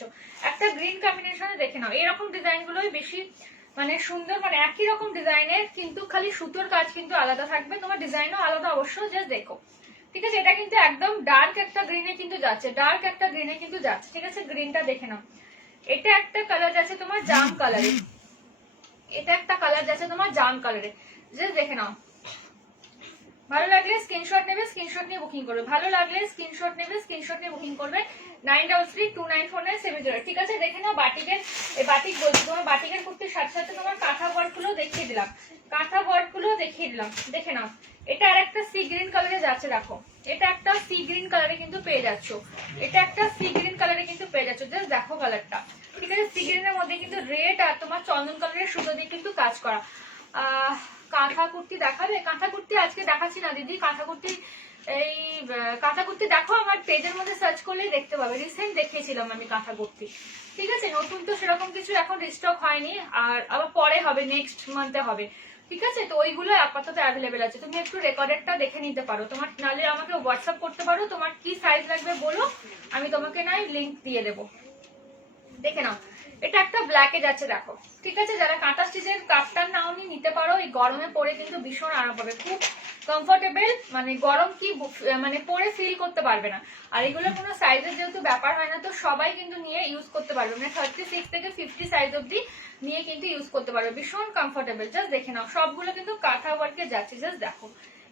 একটা গ্রিন কম্বিনেশনে দেখে নাও, এরকম ডিজাইন গুলোই বেশি মানে সুন্দর, মানে একই রকম ডিজাইনের কিন্তু খালি সুতোর কাজ কিন্তু আলাদা থাকবে, তোমার ডিজাইনও আলাদা অবশ্য, জাস্ট দেখো, ঠিক আছে? এটা কিন্তু একদম ডার্ক একটা গ্রিনে কিন্তু যাচ্ছে, ডার্ক একটা গ্রিনে কিন্তু যাচ্ছে, ঠিক আছে? গ্রিনটা দেখে নাও। এটা একটা কালার যাচ্ছে তোমার জাম কালারে, এটা একটা কালার যাচ্ছে তোমার জাম কালারে, জাস্ট দেখে নাও। ভালো লাগলে স্ক্রিনশট নেবে, স্ক্রিনশট নিয়ে বুকিং করবে, ভালো লাগলে স্ক্রিনশট নেবে, স্ক্রিনশট নিয়ে বুকিং করবে। 93329497, ঠিক আছে? দেখে নাও বাটিকের, এই বাটিক বলছি, তোমার বাটিকের কুর্তির সাথে সাথে তোমার কাঁথা ওয়ার্ক গুলো দেখিয়ে দিলাম, কাঁথা ওয়ার্ক গুলো দেখিয়ে দিলাম, দেখে নাও। এটা আর একটা সি গ্রিন কালারে যাচ্ছে, দেখো, এটা একটা সি গ্রিন কালারে কিন্তু পেয়ে যাচ্ছ, এটা একটা সি গ্রিন কালারে কিন্তু পেয়ে যাচ্ছ, জাস্ট দেখো কালারটা, ঠিক আছে? সি গ্রিনের মধ্যে কিন্তু রেড আর তোমার চন্দন কালারের সুতো দিয়ে কিন্তু কাজ করা। কাঁথা কুর্তি দেখাবে? কাঁথা কুর্তি আজকে দেখাচ্ছি না দিদি, কাঁথা কুর্তি এই কাঁথা কুর্তি দেখো আমার পেজের মধ্যে সার্চ করলেই দেখতে পাবে, রিসেন্ট দেখিয়েছিলাম আমি কাঁথা কুর্তি, ঠিক আছে? নতুন তো সেরকম কিছু এখন রিস্টক হয়নি, আর আবার পরে হবে, নেক্সট মান্থে হবে, ঠিক আছে? তো ওইগুলো আপাতত অ্যাভেলেবেল আছে, তুমি একটু রেকর্ডেডটা দেখে নিতে পারো, তোমার নাহলে আমাকে হোয়াটসঅ্যাপ করতে পারো, তোমার কি সাইজ লাগবে বলো, আমি তোমাকে নাই লিংক দিয়ে দেবো, দেখে নাও। এটা একটা ব্ল্যাকে যাচ্ছে, দেখো, ঠিক আছে? যারা কাঁথা স্টিচের কাপ্তান নাওনি নিতে পারো, এই গরমে পরে কিন্তু ভীষণ আরাম পাবে, খুব কমফোর্টেবল, মানে গরম কি মানে পরে ফিল করতে পারবে না। আর এগুলো কোনো সাইজের যেহেতু ব্যাপার হয় না, তো সবাই কিন্তু নিয়ে ইউজ করতে পারবে, মানে 36 থেকে 50 সাইজ অব্দি নিয়ে কিন্তু ইউজ করতে পারবে, ভীষণ কমফোর্টেবল, জাস্ট দেখে নাও। সবগুলো কিন্তু কাঁথা ওয়ার্কে যাচ্ছে, জাস্ট দেখো,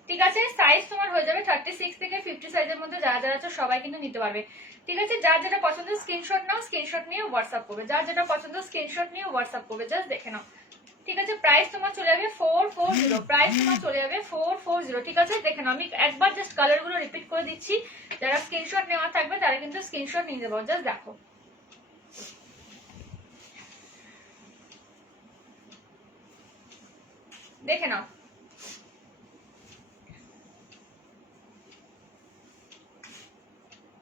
ঠিক আছে? সাইজ তোমার হয়ে যাবে 36 থেকে 50 সাইজের মধ্যে, যারা যারা আছে সবাই কিন্তু নিতে পারবে, ঠিক আছে? যার যেটা পছন্দ স্ক্রিনশট নাও, স্ক্রিনশট নিয়ে হোয়াটসঅ্যাপ করবে, যার যেটা পছন্দ স্ক্রিনশট নিয়ে হোয়াটসঅ্যাপ করবে, জাস্ট দেখে নাও, ঠিক আছে? প্রাইস তোমার চলে যাবে 440, প্রাইস তোমার চলে যাবে 440, ঠিক আছে? দেখে নাও, আমি একবার জাস্ট কালার গুলো রিপিট করে দিচ্ছি, যারা স্ক্রিনশট নেওয়া থাকবে তারা কিন্তু স্ক্রিনশট নিয়ে যাবো, জাস্ট দেখো, দেখে নাও,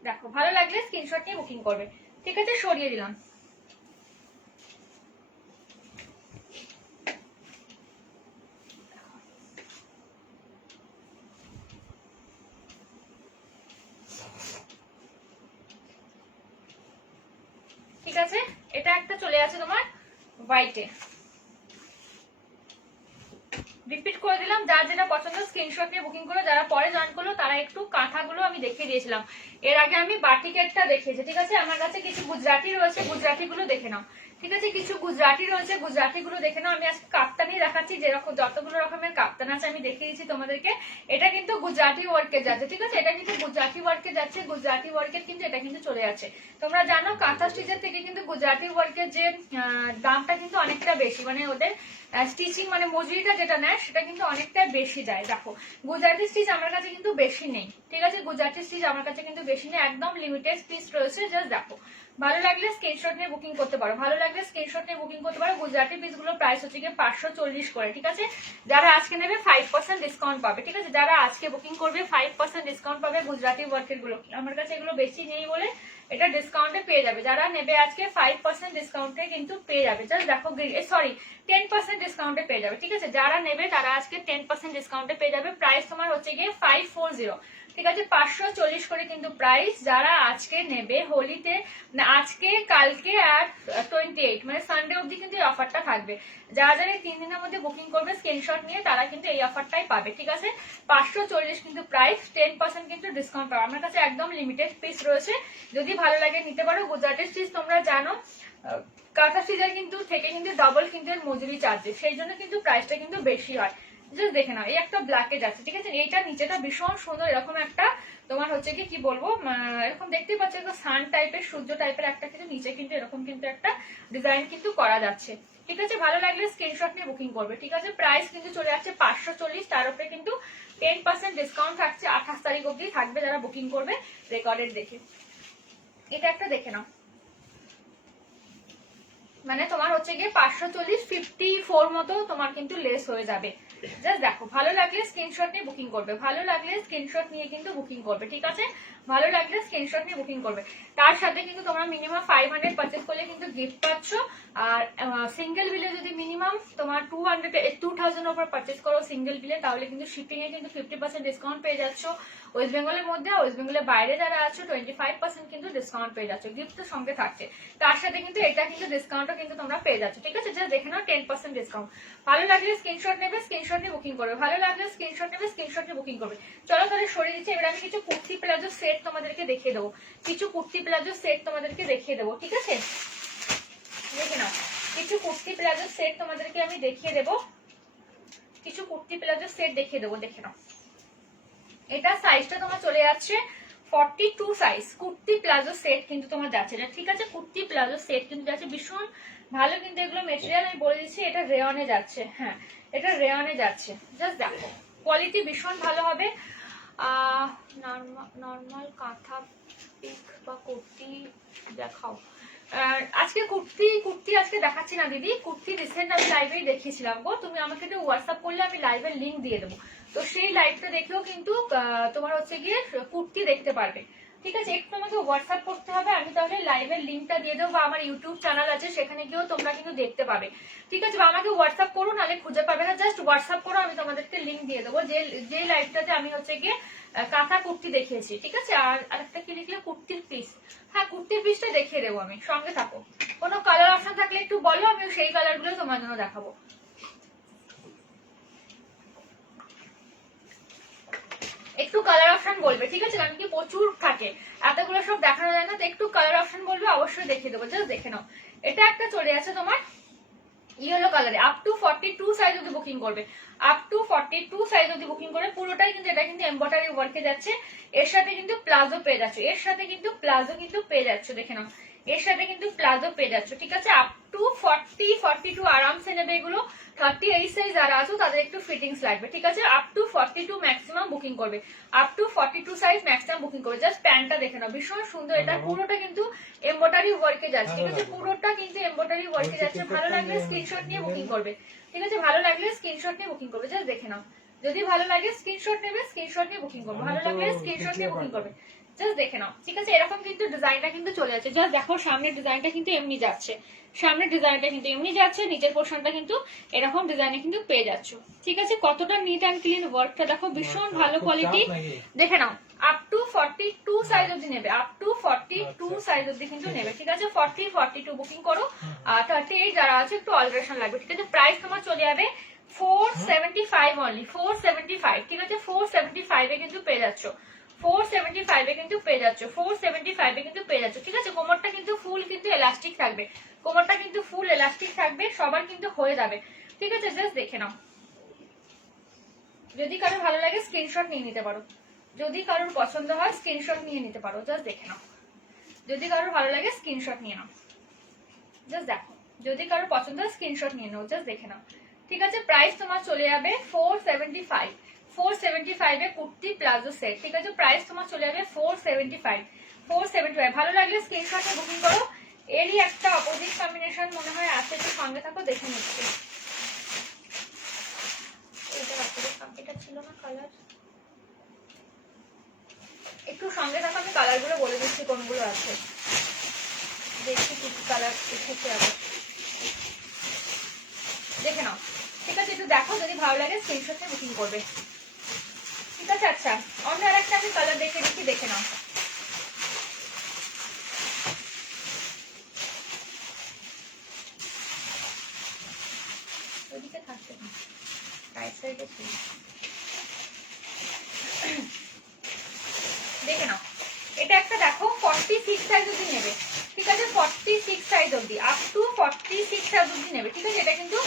দেখো, ভালো লাগলে স্ক্রিনশট নিয়ে বুকিং করবে, ঠিক আছে? সরিয়ে দিলাম, ঠিক আছে? এটা একটা চলে আছে তোমার হোয়াইটে, রিপিট করে দিলাম, যার যেটা পছন্দ স্ক্রিনশট নিয়ে বুকিং করো। যারা পরে জয়েন করলো তারা একটু কাঁথাগুলো আমি দেখিয়ে দিয়েছিলাম, এর আগে আমি বাটিকেটটা দেখিয়েছি, ঠিক আছে। আমার কাছে কিছু গুজরাটি রয়েছে, গুজরাটি গুলো দেখে নাও, ঠিক আছে। কিছু গুজরাটি রয়েছে, গুজরাটি গুলো দেখে নাও। আমি আজকে কাপ্তানি দেখাচ্ছি, যেরকম যতগুলো রকমের কাপ্তান আছে আমি দেখিয়ে দিচ্ছি তোমাদেরকে। এটা কিন্তু গুজরাটি ওয়ার্কে যাচ্ছে, ঠিক আছে। এটা কিন্তু গুজরাটি ওয়ার্কে যাচ্ছে, গুজরাটি ওয়ার্কের কিন্তু এটা কিন্তু চলে যাচ্ছে। তোমরা জানো কাঁথা স্টিচের থেকে কিন্তু গুজরাটি ওয়ার্কের যে দামটা কিন্তু অনেকটা বেশি, মানে ওদের স্টিচিং মানে মজুরিটা যেটা নেয় সেটা কিন্তু অনেকটা বেশি যায়। দেখো গুজরাটি স্টিচ আমার কাছে কিন্তু বেশি নেই, ঠিক আছে। গুজরাটি স্টিচ আমার কাছে কিন্তু বেশি নেই, একদম লিমিটেড পিস রয়েছে। জাস্ট দেখো, ভালো লাগলে স্ক্রিনশট নিয়ে বুকিং করতে পারো, ভালো লাগলে স্ক্রিনশট নিয়ে বুকিং করতে পারো। গুজরাটি পিসগুলোর প্রাইস হচ্ছে গিয়ে 540 করে, ঠিক আছে। যারা আজকে নেবে 5% ডিসকাউন্ট পাবে, ঠিক আছে। যারা আজকে বুকিং করবে 5% ডিসকাউন্ট পাবে গুজরাটি ওয়ার্কের গুলো। আমার কাছে এগুলো বেশি নেই বলে এটা ডিসকাউন্টে পেয়ে যাবে। যারা নেবে আজকে 5% ডিসকাউন্টে কিন্তু পেয়ে যাবে। জাস্ট দেখো, সরি 10% ডিসকাউন্টে পেয়ে যাবে, ঠিক আছে। যারা নেবে তারা আজকে 10% ডিসকাউন্টে পেয়ে যাবে। প্রাইস তোমার হচ্ছে গিয়ে 540, ঠিক আছে। 540 করে কিন্তু প্রাইস। যারা আজকে নেবে হোলিতে, আজকে কালকে আর 28 মানে সানডে অবধি কিন্তু এই অফারটা থাকবে। যারা যারা এই 3 দিনের মধ্যে বুকিং করবে স্ক্রিনশট নিয়ে তারা কিন্তু এই অফারটাই পাবে, ঠিক আছে। 540 কিন্তু প্রাইস, 10% কিন্তু ডিসকাউন্ট পাবে। আমার কাছে একদম লিমিটেড পিস রয়েছে, যদি ভালো লাগে নিতে পারো। গুজরাটি স্টিচ তোমরা জানো কাঁথা স্টিচের কিন্তু থেকে কিন্তু ডবল কিন্তু এর মজুরি চার্জে, সেই জন্য কিন্তু প্রাইসটা কিন্তু বেশি হয়। জাস্ট দেখে নাও, এই একটা ব্ল্যাকে যাচ্ছে, ঠিক আছে। এইটা নিচেটা ভীষণ সুন্দর, এরকম একটা তোমার হচ্ছে কি বলবো, এরকম দেখতেই পাচ্ছ একটা সান টাইপের, সূর্য টাইপের একটা কিন্তু নিচে কিন্তু এরকম কিন্তু একটা ডিজাইন কিন্তু করা যাচ্ছে, ঠিক আছে। ভালো লাগলে স্ক্রিনশট নিয়ে বুকিং করবে, ঠিক আছে। প্রাইস কিন্তু চলে যাচ্ছে 540, তার উপরে কিন্তু 10% ডিসকাউন্ট থাকছে, 28 তারিখ অব্দি থাকবে। যারা বুকিং করবে রেকর্ডেড দেখে, এটা একটা দেখে নাও, মানে তোমার হচ্ছে গিয়ে 540 54 মতো তোমার কিন্তু লেস হয়ে যাবে। জাস্ট দেখো, ভালো লাগলে স্ক্রিনশট নিয়ে বুকিং করবে, ভালো লাগলে স্ক্রিনশট নিয়ে কিন্তু বুকিং করবে, ঠিক আছে। ভালো লাগলে স্ক্রিনশট নিয়ে বুকিং করবে। তার সাথে কিন্তু তোমরা মিনিমাম 500 পারচেজ করলে কিন্তু গিফট পাচ্ছ। আর সিঙ্গেল বিলে যদি মিনিমাম তোমার 2000 উপর পারচেজ করো সিঙ্গেল বিলে, তাহলে কিন্তু শিপিং এ কিন্তু 50% ডিসকাউন্ট পেয়ে যাচ্ছ। ওয়েস্ট বেঙ্গলের মধ্যে, ওয়েস্ট বেঙ্গলের বাইরে যারা আছো 25% কিন্তু ডিসকাউন্ট পেয়ে যাচ্ছ, গিফট তো সঙ্গে থাকছে। তার সাথে কিন্তু এটা কিন্তু ডিসকাউন্টও কিন্তু তোমরা পেয়ে যাচ্ছ, ঠিক আছে। জাস্ট দেখে নাও 10% ডিসকাউন্ট। ভালো লাগলে স্ক্রিনশট নেবে, স্ক্রিনশট নিয়ে বুকিং করবে, ভালো লাগলে স্ক্রিনশট নেবে, স্ক্রিনশট নিয়ে বুকিং করবে। চলো তাহলে সরিয়ে দিচ্ছি, এবার আমি কিছু কুর্তি প্লাজো সেট তোমাদেরকে দেখিয়ে দেবো, কিছু কুর্তি প্লাজো সেট তোমাদেরকে দেখিয়ে দেবো, ঠিক আছে। দেখে নাও, কিছু কুর্তি প্লাজো সেট তোমাদেরকে আমি দেখিয়ে দেবো, কিছু কুর্তি প্লাজো সেট দেখিয়ে দেবো, দেখে নাও। এটা সাইজটা তোমার চলে যাচ্ছে 42 সাইজ, কুর্তি প্লাজো সেট কিন্তু তোমার যাচ্ছে এটা, ঠিক আছে। কুর্তি প্লাজো সেট কিন্তু যাচ্ছে, ভীষণ ভালো কিন্তু এগুলো মেটেরিয়াল, আমি বলে দিচ্ছি এটা রেয়নে যাচ্ছে, হ্যাঁ এটা রেয়নে যাচ্ছে। জাস্ট দেখো কোয়ালিটি ভীষণ ভালো হবে। নর্মাল কাঁথা পিক বা কুর্তি দেখাও। আজকে কুর্তি আজকে দেখাচ্ছি না দিদি, কুর্তি রিসেন্ট আমি লাইভেই দেখিয়েছিলাম গো, তুমি আমাকে একটু হোয়াটসঅ্যাপ করলে আমি লাইভের লিঙ্ক দিয়ে দেবো, তো সেই লাইভটা দেখেও কিন্তু তোমার হচ্ছে গিয়ে কুর্তি দেখতে পারবে, ঠিক আছে। একটু আমাকে হোয়াটসঅ্যাপ করতে হবে, আমি তাহলে লাইভের লিঙ্কটা দিয়ে দেবো, বা আমার ইউটিউব চ্যানেল আছে সেখানে গিয়েও তোমরা কিন্তু দেখতে পাবে, ঠিক আছে। বা আমাকে হোয়াটসঅ্যাপ করো, নাহলে খুঁজে পাবে না, জাস্ট হোয়াটসঅ্যাপ করো, আমি তোমাদেরকে লিঙ্ক দিয়ে দেবো, যে লাইভটাতে আমি হচ্ছে গিয়ে কাঁথা কুর্তি দেখিয়েছি, ঠিক আছে। আর আরেকটা কি লিখলে, কুর্তির পিস, হ্যাঁ কুর্তির পিসটা দেখিয়ে দেবো আমি, সঙ্গে থাকো। কোনো কালার অপশন থাকলে একটু বলো, আমি সেই কালার গুলো তোমার জন্য দেখাবো। একটু কালার অপশন বলবে, ঠিক আছে, কারণ কি প্রচুর থাকে, এতগুলো সব দেখানো যায় না, তো একটু কালার অপশন বলবে, অবশ্যই দেখিয়ে দেবো। জাস্ট দেখে নাও, এটা একটা চলে আছে তোমার ইয়েলো কালারে, আপ টু 42 সাইজ অব্দি বুকিং করবে, আপ টু 42 সাইজ অব্দি বুকিং করে। পুরোটাই কিন্তু এটা কিন্তু এমব্রয়ডারি ওয়ার্কে যাচ্ছে, এর সাথে কিন্তু প্লাজো পেয়ে যাচ্ছে, এর সাথে কিন্তু প্লাজো কিন্তু পেয়ে যাচ্ছে, দেখে নাও এর সাথে কিন্তু প্লাজো পেয়ে যাচ্ছে, ঠিক আছে। আপ টু 42 আরামসে নেবে এগুলো। 38 সাইজ যারা আছো তাদের একটু ফিটিংস লাগবে, ঠিক আছে। আপ টু 42 ম্যাক্সিমাম বুকিং করবে, up to 42 size maximum booking করবে। জাস্ট প্যান্টটা দেখে নাও, ভীষণ সুন্দর, এটা পুরোটা কিন্তু এমব্রয়ডারি ওয়ার্কে যাচ্ছে, ঠিক আছে। পুরোটা কিন্তু এমব্রয়ডারি ওয়ার্কে যাচ্ছে। ভালো লাগলে স্ক্রিনশট নিয়ে বুকিং করবে, ঠিক আছে। ভালো লাগলে স্ক্রিনশট নিয়ে বুকিং করবে, জাস্ট দেখে নাও। যদি ভালো লাগে স্ক্রিনশট নেবে, স্ক্রিনশট নিয়ে বুকিং করবে, ভালো লাগলে স্ক্রিনশট নিয়ে বুকিং করবে, জাস্ট দেখে নাও, ঠিক আছে। এরকম কিন্তু ডিজাইনটা কিন্তু চলে যাচ্ছে, জাস্ট দেখো সামনের ডিজাইনটা কিন্তু এমনি যাচ্ছে, সামনের ডিজাইনটা কিন্তু এমনি যাচ্ছে, নিচের পোর্শনটা কিন্তু এরকম ডিজাইনে কিন্তু পেয়ে যাচ্ছ, ঠিক আছে। কতটা নিট অ্যান্ড ক্লিন ওয়ার্কটা দেখো, ভীষণ ভালো কোয়ালিটি, দেখে নাও। আপ টু 42 সাইজ অব্দি নেবে, আপ টু 42 সাইজ অব্দি কিন্তু নেবে, ঠিক আছে। 42 বুকিং করো। আর 38 যারা আছে একটু অল্টারেশন লাগবে, ঠিক আছে। প্রাইস তোমার চলে যাবে 475 অনলি, 475, ঠিক আছে? 475 এ কিন্তু পেয়ে যাচ্ছ, 475 এ কিন্তু পেয়ে যাচ্ছ, 475 এ কিন্তু পেয়ে যাচ্ছ, ঠিক আছে? কোমরটা কিন্তু ফুল কিন্তু এলাস্টিক থাকবে, কোমরটা কিন্তু ফুল এলাস্টিক থাকবে, সবার কিন্তু হয়ে যাবে, ঠিক আছে? জাস্ট দেখে নাও, যদি কারো ভালো লাগে স্ক্রিনশট নিয়ে নিতে পারো, যদি কারোর পছন্দ হয় স্ক্রিনশট নিয়ে নিতে পারো, জাস্ট দেখে নাও, যদি কারোর ভালো লাগে স্ক্রিনশট নিয়ে নাও, জাস্ট দেখো, যদি কারোর পছন্দ হয় স্ক্রিনশট নিয়ে নাও, জাস্ট দেখে নাও, ঠিক আছে? প্রাইস তোমার চলে যাবে 475, 475 এ কুর্তি প্লাজো সেট, ঠিক আছে? প্রাইস তোমার চলে যাবে 475, 475। ভালো লাগলে স্ক্রিনশটে বুকিং করো। এরই একটা অপোজিট কম্বিনেশন মনে হয় আছে, একটু সঙ্গে থাকো, দেখে নিচ্ছি। এটা ছিল না কালার, একটু সঙ্গে থাকো, আমি কালারগুলো বলে দিচ্ছি কোনগুলো আছে, দেখি কি কি কালার এসেছে আবার, দেখে নাও, ঠিক আছে? একটু দেখো, যদি ভালো লাগে স্ক্রিনশটে বুকিং করবে, ঠিক আছে? আচ্ছা, অন্য আর একটা আমি কালার দেখে দিচ্ছি, দেখে নাও। ওদিকে থাকছে না, রাইট সাইডে ছিল, দেখে নাও। এটা একটা দেখো 46 সাইজ অবধি নেবে, ঠিক আছে? 46 সাইজ অবধি, আপ টু 46 সাইজ অবধি নেবে, ঠিক আছে? এটা কিন্তু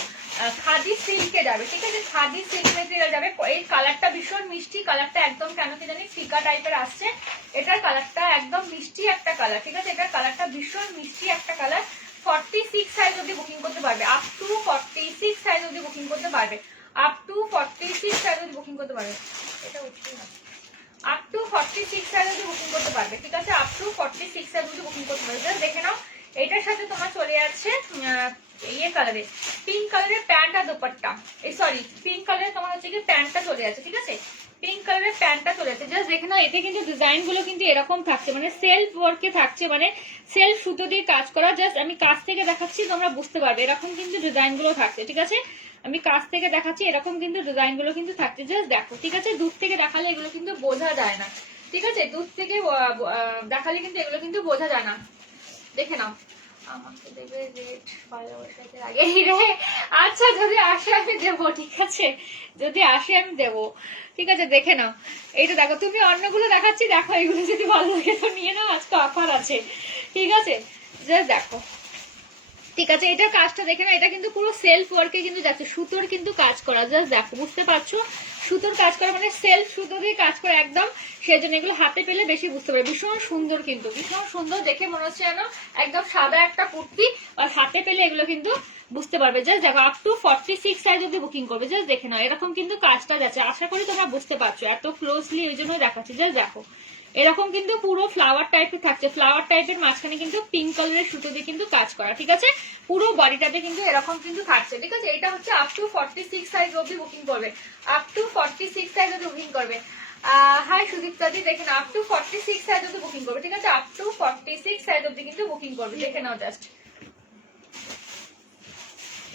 খাদি সিল্কে যাবে, ঠিক আছে? খাদি সিল্ক মেটেরিয়াল যাবে। এই কালারটা ভীষণ মিষ্টি, কালারটা একদম কেন কি জানি ফিকা টাইপের আসছে, এটার কালারটা একদম মিষ্টি একটা কালার, ঠিক আছে? এটার কালারটা ভীষণ মিষ্টি একটা কালার। 46 সাইজ অবধি বুকিং করতে পারবে, আপ টু 46 সাইজ অবধি বুকিং করতে পারবে, আপ টু 46 সাইজ অবধি বুকিং করতে পারবে। এটা উঠছে না, আপ টু 46 সাইজ অবধি বুকিং করতে পারবে, ঠিক আছে? আপ টু 46 সাইজ অবধি বুকিং করতে পারবে। জাস্ট দেখে নাও, এটার সাথে তোমার চলে যাচ্ছে ইয়ে কালারে, পিঙ্ক কালারের প্যান্ট আর দোপাট্টা, এই সরি পিঙ্ক কালারে তোমার হচ্ছে কি প্যান্টটা চলে যাচ্ছে, ঠিক আছে? পিঙ্ক কালারের প্যান্টটা চলে যাচ্ছে। জাস্ট দেখে নাও, এতে কিন্তু ডিজাইন গুলো কিন্তু এরকম থাকছে, মানে সেলফ ওয়ার্কে থাকছে, মানে সেলফ সুতো দিয়ে কাজ করা। জাস্ট আমি কাছ থেকে দেখাচ্ছি, তোমরা বুঝতে পারবে, এরকম কিন্তু ডিজাইন গুলো থাকছে, ঠিক আছে? আমি কাছ থেকে দেখাচ্ছি, এরকম কিন্তু ডিজাইন গুলো কিন্তু থাকছে, জাস্ট দেখো, ঠিক আছে? দূর থেকে দেখালে এগুলো কিন্তু বোঝা যায় না, ঠিক আছে? দূর থেকে দেখালে কিন্তু এগুলো কিন্তু বোঝা যায় না, দেখে নাও। আমাকে দেবে রেড ভালোবাসাতে আগে রে, আচ্ছা যদি আসে আমি দেবো, ঠিক আছে? যদি আসে আমি দেবো, ঠিক আছে? দেখে নাও, এইটা দেখো, তুমি অন্যগুলো দেখাচ্ছি, দেখো এগুলো যদি ভালো লাগে তো নিয়ে নাও, আজকে অফার আছে, ঠিক আছে? জাস্ট দেখো, ঠিক আছে? এটার কাজটা দেখে না, এটা কিন্তু পুরো সেলফ ওয়ার্কে কিন্তু যাচ্ছে, সুতোর কিন্তু কাজ করা, জাস্ট দেখো, বুঝতে পারছো? সুতোর কাজ করা, মানে সেলফ সুতো দিয়ে কাজ করা একদম, সেই জন্য এগুলো হাতে পেলে বেশি বুঝতে পারবে। ভীষণ সুন্দর, কিন্তু ভীষণ সুন্দর, দেখে মনে হচ্ছে যেন একদম সাদা একটা কুর্তি, আর হাতে পেলে এগুলো কিন্তু বুঝতে পারবে। জাস্ট দেখো, আপ টু 46 সাইজ অব্দি বুকিং করবে, জাস্ট দেখে নাও, এরকম কিন্তু কাজটা যাচ্ছে, আশা করি তোমরা বুঝতে পারছো, এত ক্লোজলি ওই জন্যই দেখাচ্ছি। জাস্ট দেখো, এরকম কিন্তু পুরো ফ্লাওয়ার টাইপের থাকছে, ফ্লাওয়ার টাইপের মাঝখানে কিন্তু পিঙ্ক কালারের সুতো দিয়ে কিন্তু কাজ করা, ঠিক আছে? পুরো বডিটাতে কিন্তু এরকম কিন্তু থাকছে, ঠিক আছে? এটা হচ্ছে আপ টু 46 সাইজ অবধি বুকিং করবে, আপ টু 46 সাইজ অবধি বুকিং করবে। হাই সুদীপ্তাদি, দেখে নাও, আপ টু 46 সাইজ অবধি বুকিং করবে, ঠিক আছে? আপ টু 46 সাইজ অবধি কিন্তু বুকিং করবে, দেখে নাও জাস্ট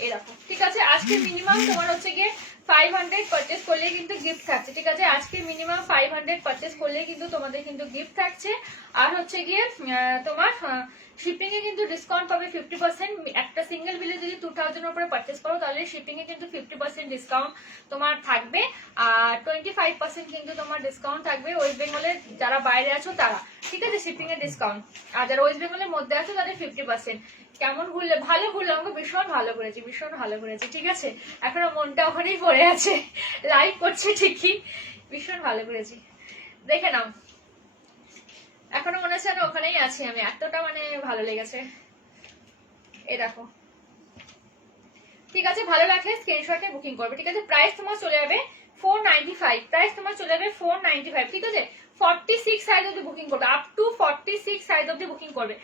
এরকম, ঠিক আছে? আজকে মিনিমাম তোমার হচ্ছে গিয়ে 500 পারচেস করলে কিন্তু গিফট থাকছে, ঠিক আছে? আজকে মিনিমাম 500 পারচেস করলে কিন্তু তোমাদের কিন্তু গিফট থাকছে, আর হচ্ছে গিয়ে তোমার শিপিং এ কিন্তু ডিসকাউন্ট পাবে 50%। একটা সিঙ্গেল বিলে যদি 2000 এর উপরে পারচেস করো তাহলে শিপিং এ কিন্তু 50% ডিসকাউন্ট তোমার থাকবে, আর 25% কিন্তু তোমার ডিসকাউন্ট থাকবে ওয়েস্ট বেঙ্গলের যারা বাইরে আছো তারা, ঠিক আছে? শিপিং এর ডিসকাউন্ট, আর যারা ওয়েস্ট বেঙ্গলের মধ্যে আছো তাদের 50%। কেমন ঘুরলে? ভালো ঘুরলাম, ভীষণ ভালো ঘুরেছি, ভীষণ ভালো ঘুরেছি, ঠিক আছে? এখনো মনটা ওখানেই পড়ে আছে, লাইভ করছে ঠিকই, ভীষণ ভালো ঘুরেছি, দেখে নাও, এখনো মনে হচ্ছে না ওখানেই আছি আমি, এতটা মানে ভালো লেগেছে, এই দেখো, ঠিক আছে? ভালো লাগলে স্ক্রিনশটে বুকিং করবে, ঠিক আছে? প্রাইস তোমার চলে যাবে 495, প্রাইস তোমার চলে যাবে 495, ঠিক আছে? 46 সাইজ অবধি বুকিং করবে, আপ টু 46 সাইজ অবধি বুকিং করবে,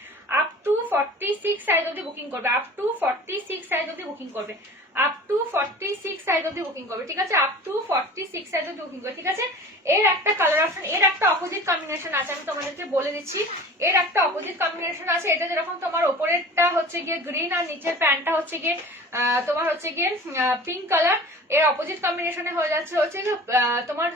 আপ টু 46 সাইজ অবধি বুকিং করবে, আপ টু 46 সাইজ অবধি বুকিং করবে, আপ টু 46 সাইজ অবধি বুকিং করবে, ঠিক আছে? আপ টু 46 সাইজ অবধি বুকিং করবে, ঠিক আছে? এর একটা কালার অপশন, এর একটা অপোজিট কম্বিনেশন আছে, আমি তোমাদেরকে বলে দিচ্ছি, এর একটা অপোজিট কম্বিনেশন আছে। এটা যেরকম তোমার ওপরেরটা হচ্ছে গিয়ে গ্রিন আর নিচের প্যান্টটা হচ্ছে গিয়ে তোমার হচ্ছে গিয়ে পিঙ্ক কালার, এর অপোজিট কম্বিনেশনে হয়ে যাচ্ছে হচ্ছে তোমার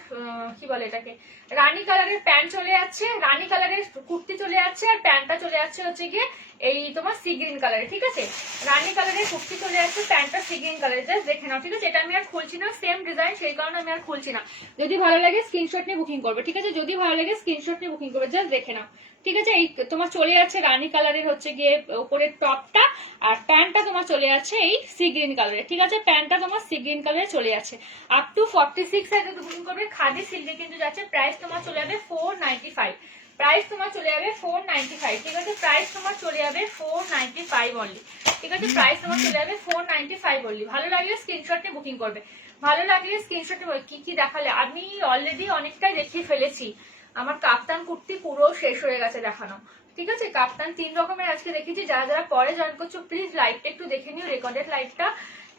কি বলে এটাকে, রানী কালারের প্যান্ট চলে যাচ্ছে, রানী কালারের কুর্তি চলে যাচ্ছে, আর প্যান্টটা চলে যাচ্ছে হচ্ছে গিয়ে এই তোমার সি গ্রিন কালারে, ঠিক আছে? রানী কালারের কুর্তি চলে আসছে, প্যান্টটা সি গ্রিন কালারে, জাস্ট দেখে নাও, ঠিক আছে? এটা আমি আর খুলছি না, সেম ডিজাইন, সেই কারণে আমি আর খুলছি না। যদি ভালো লাগে স্ক্রিনশট নিয়ে বুকিং করবে, ঠিক আছে? যদি ভালো লাগে স্ক্রিনশট নিয়ে বুকিং করবে, জাস্ট দেখে নাও, ঠিক আছে? এই তোমার চলে যাচ্ছে রানী কালারের হচ্ছে গিয়ে উপরের টপটা, আর প্যান্টটা তোমার চলে যাচ্ছে এই সি গ্রিন কালারে, ঠিক আছে? প্যান্টটা তোমার সি গ্রিন কালারে চলে যাচ্ছে। আপ টু 46 সাইজে বুকিং করবে, খাদি সিল্কে কিন্তু যাচ্ছে। প্রাইস তোমার চলে যাবে 495, প্রাইস তোমার চলে যাবে 495, ঠিক আছে? প্রাইস তোমার চলে যাবে 495 অনলি, ঠিক আছে? প্রাইস তোমার চলে যাবে 495 অনলি। ভালো লাগলে স্ক্রিনশট নিয়ে বুকিং করবে, ভালো লাগলে স্ক্রিনশট নিয়ে। কি কি দেখালে? আমি অলরেডি অনেকটাই দেখিয়ে ফেলেছি, আমার কাপ্তান কুর্তি পুরো শেষ হয়ে গেছে দেখানো, ঠিক আছে? কাপ্তান 3 রকমের আজকে দেখেছি। যারা যারা পরে জয়েন করছো প্লিজ লাইভটা একটু দেখে নিও, রেকর্ডেড লাইভটা,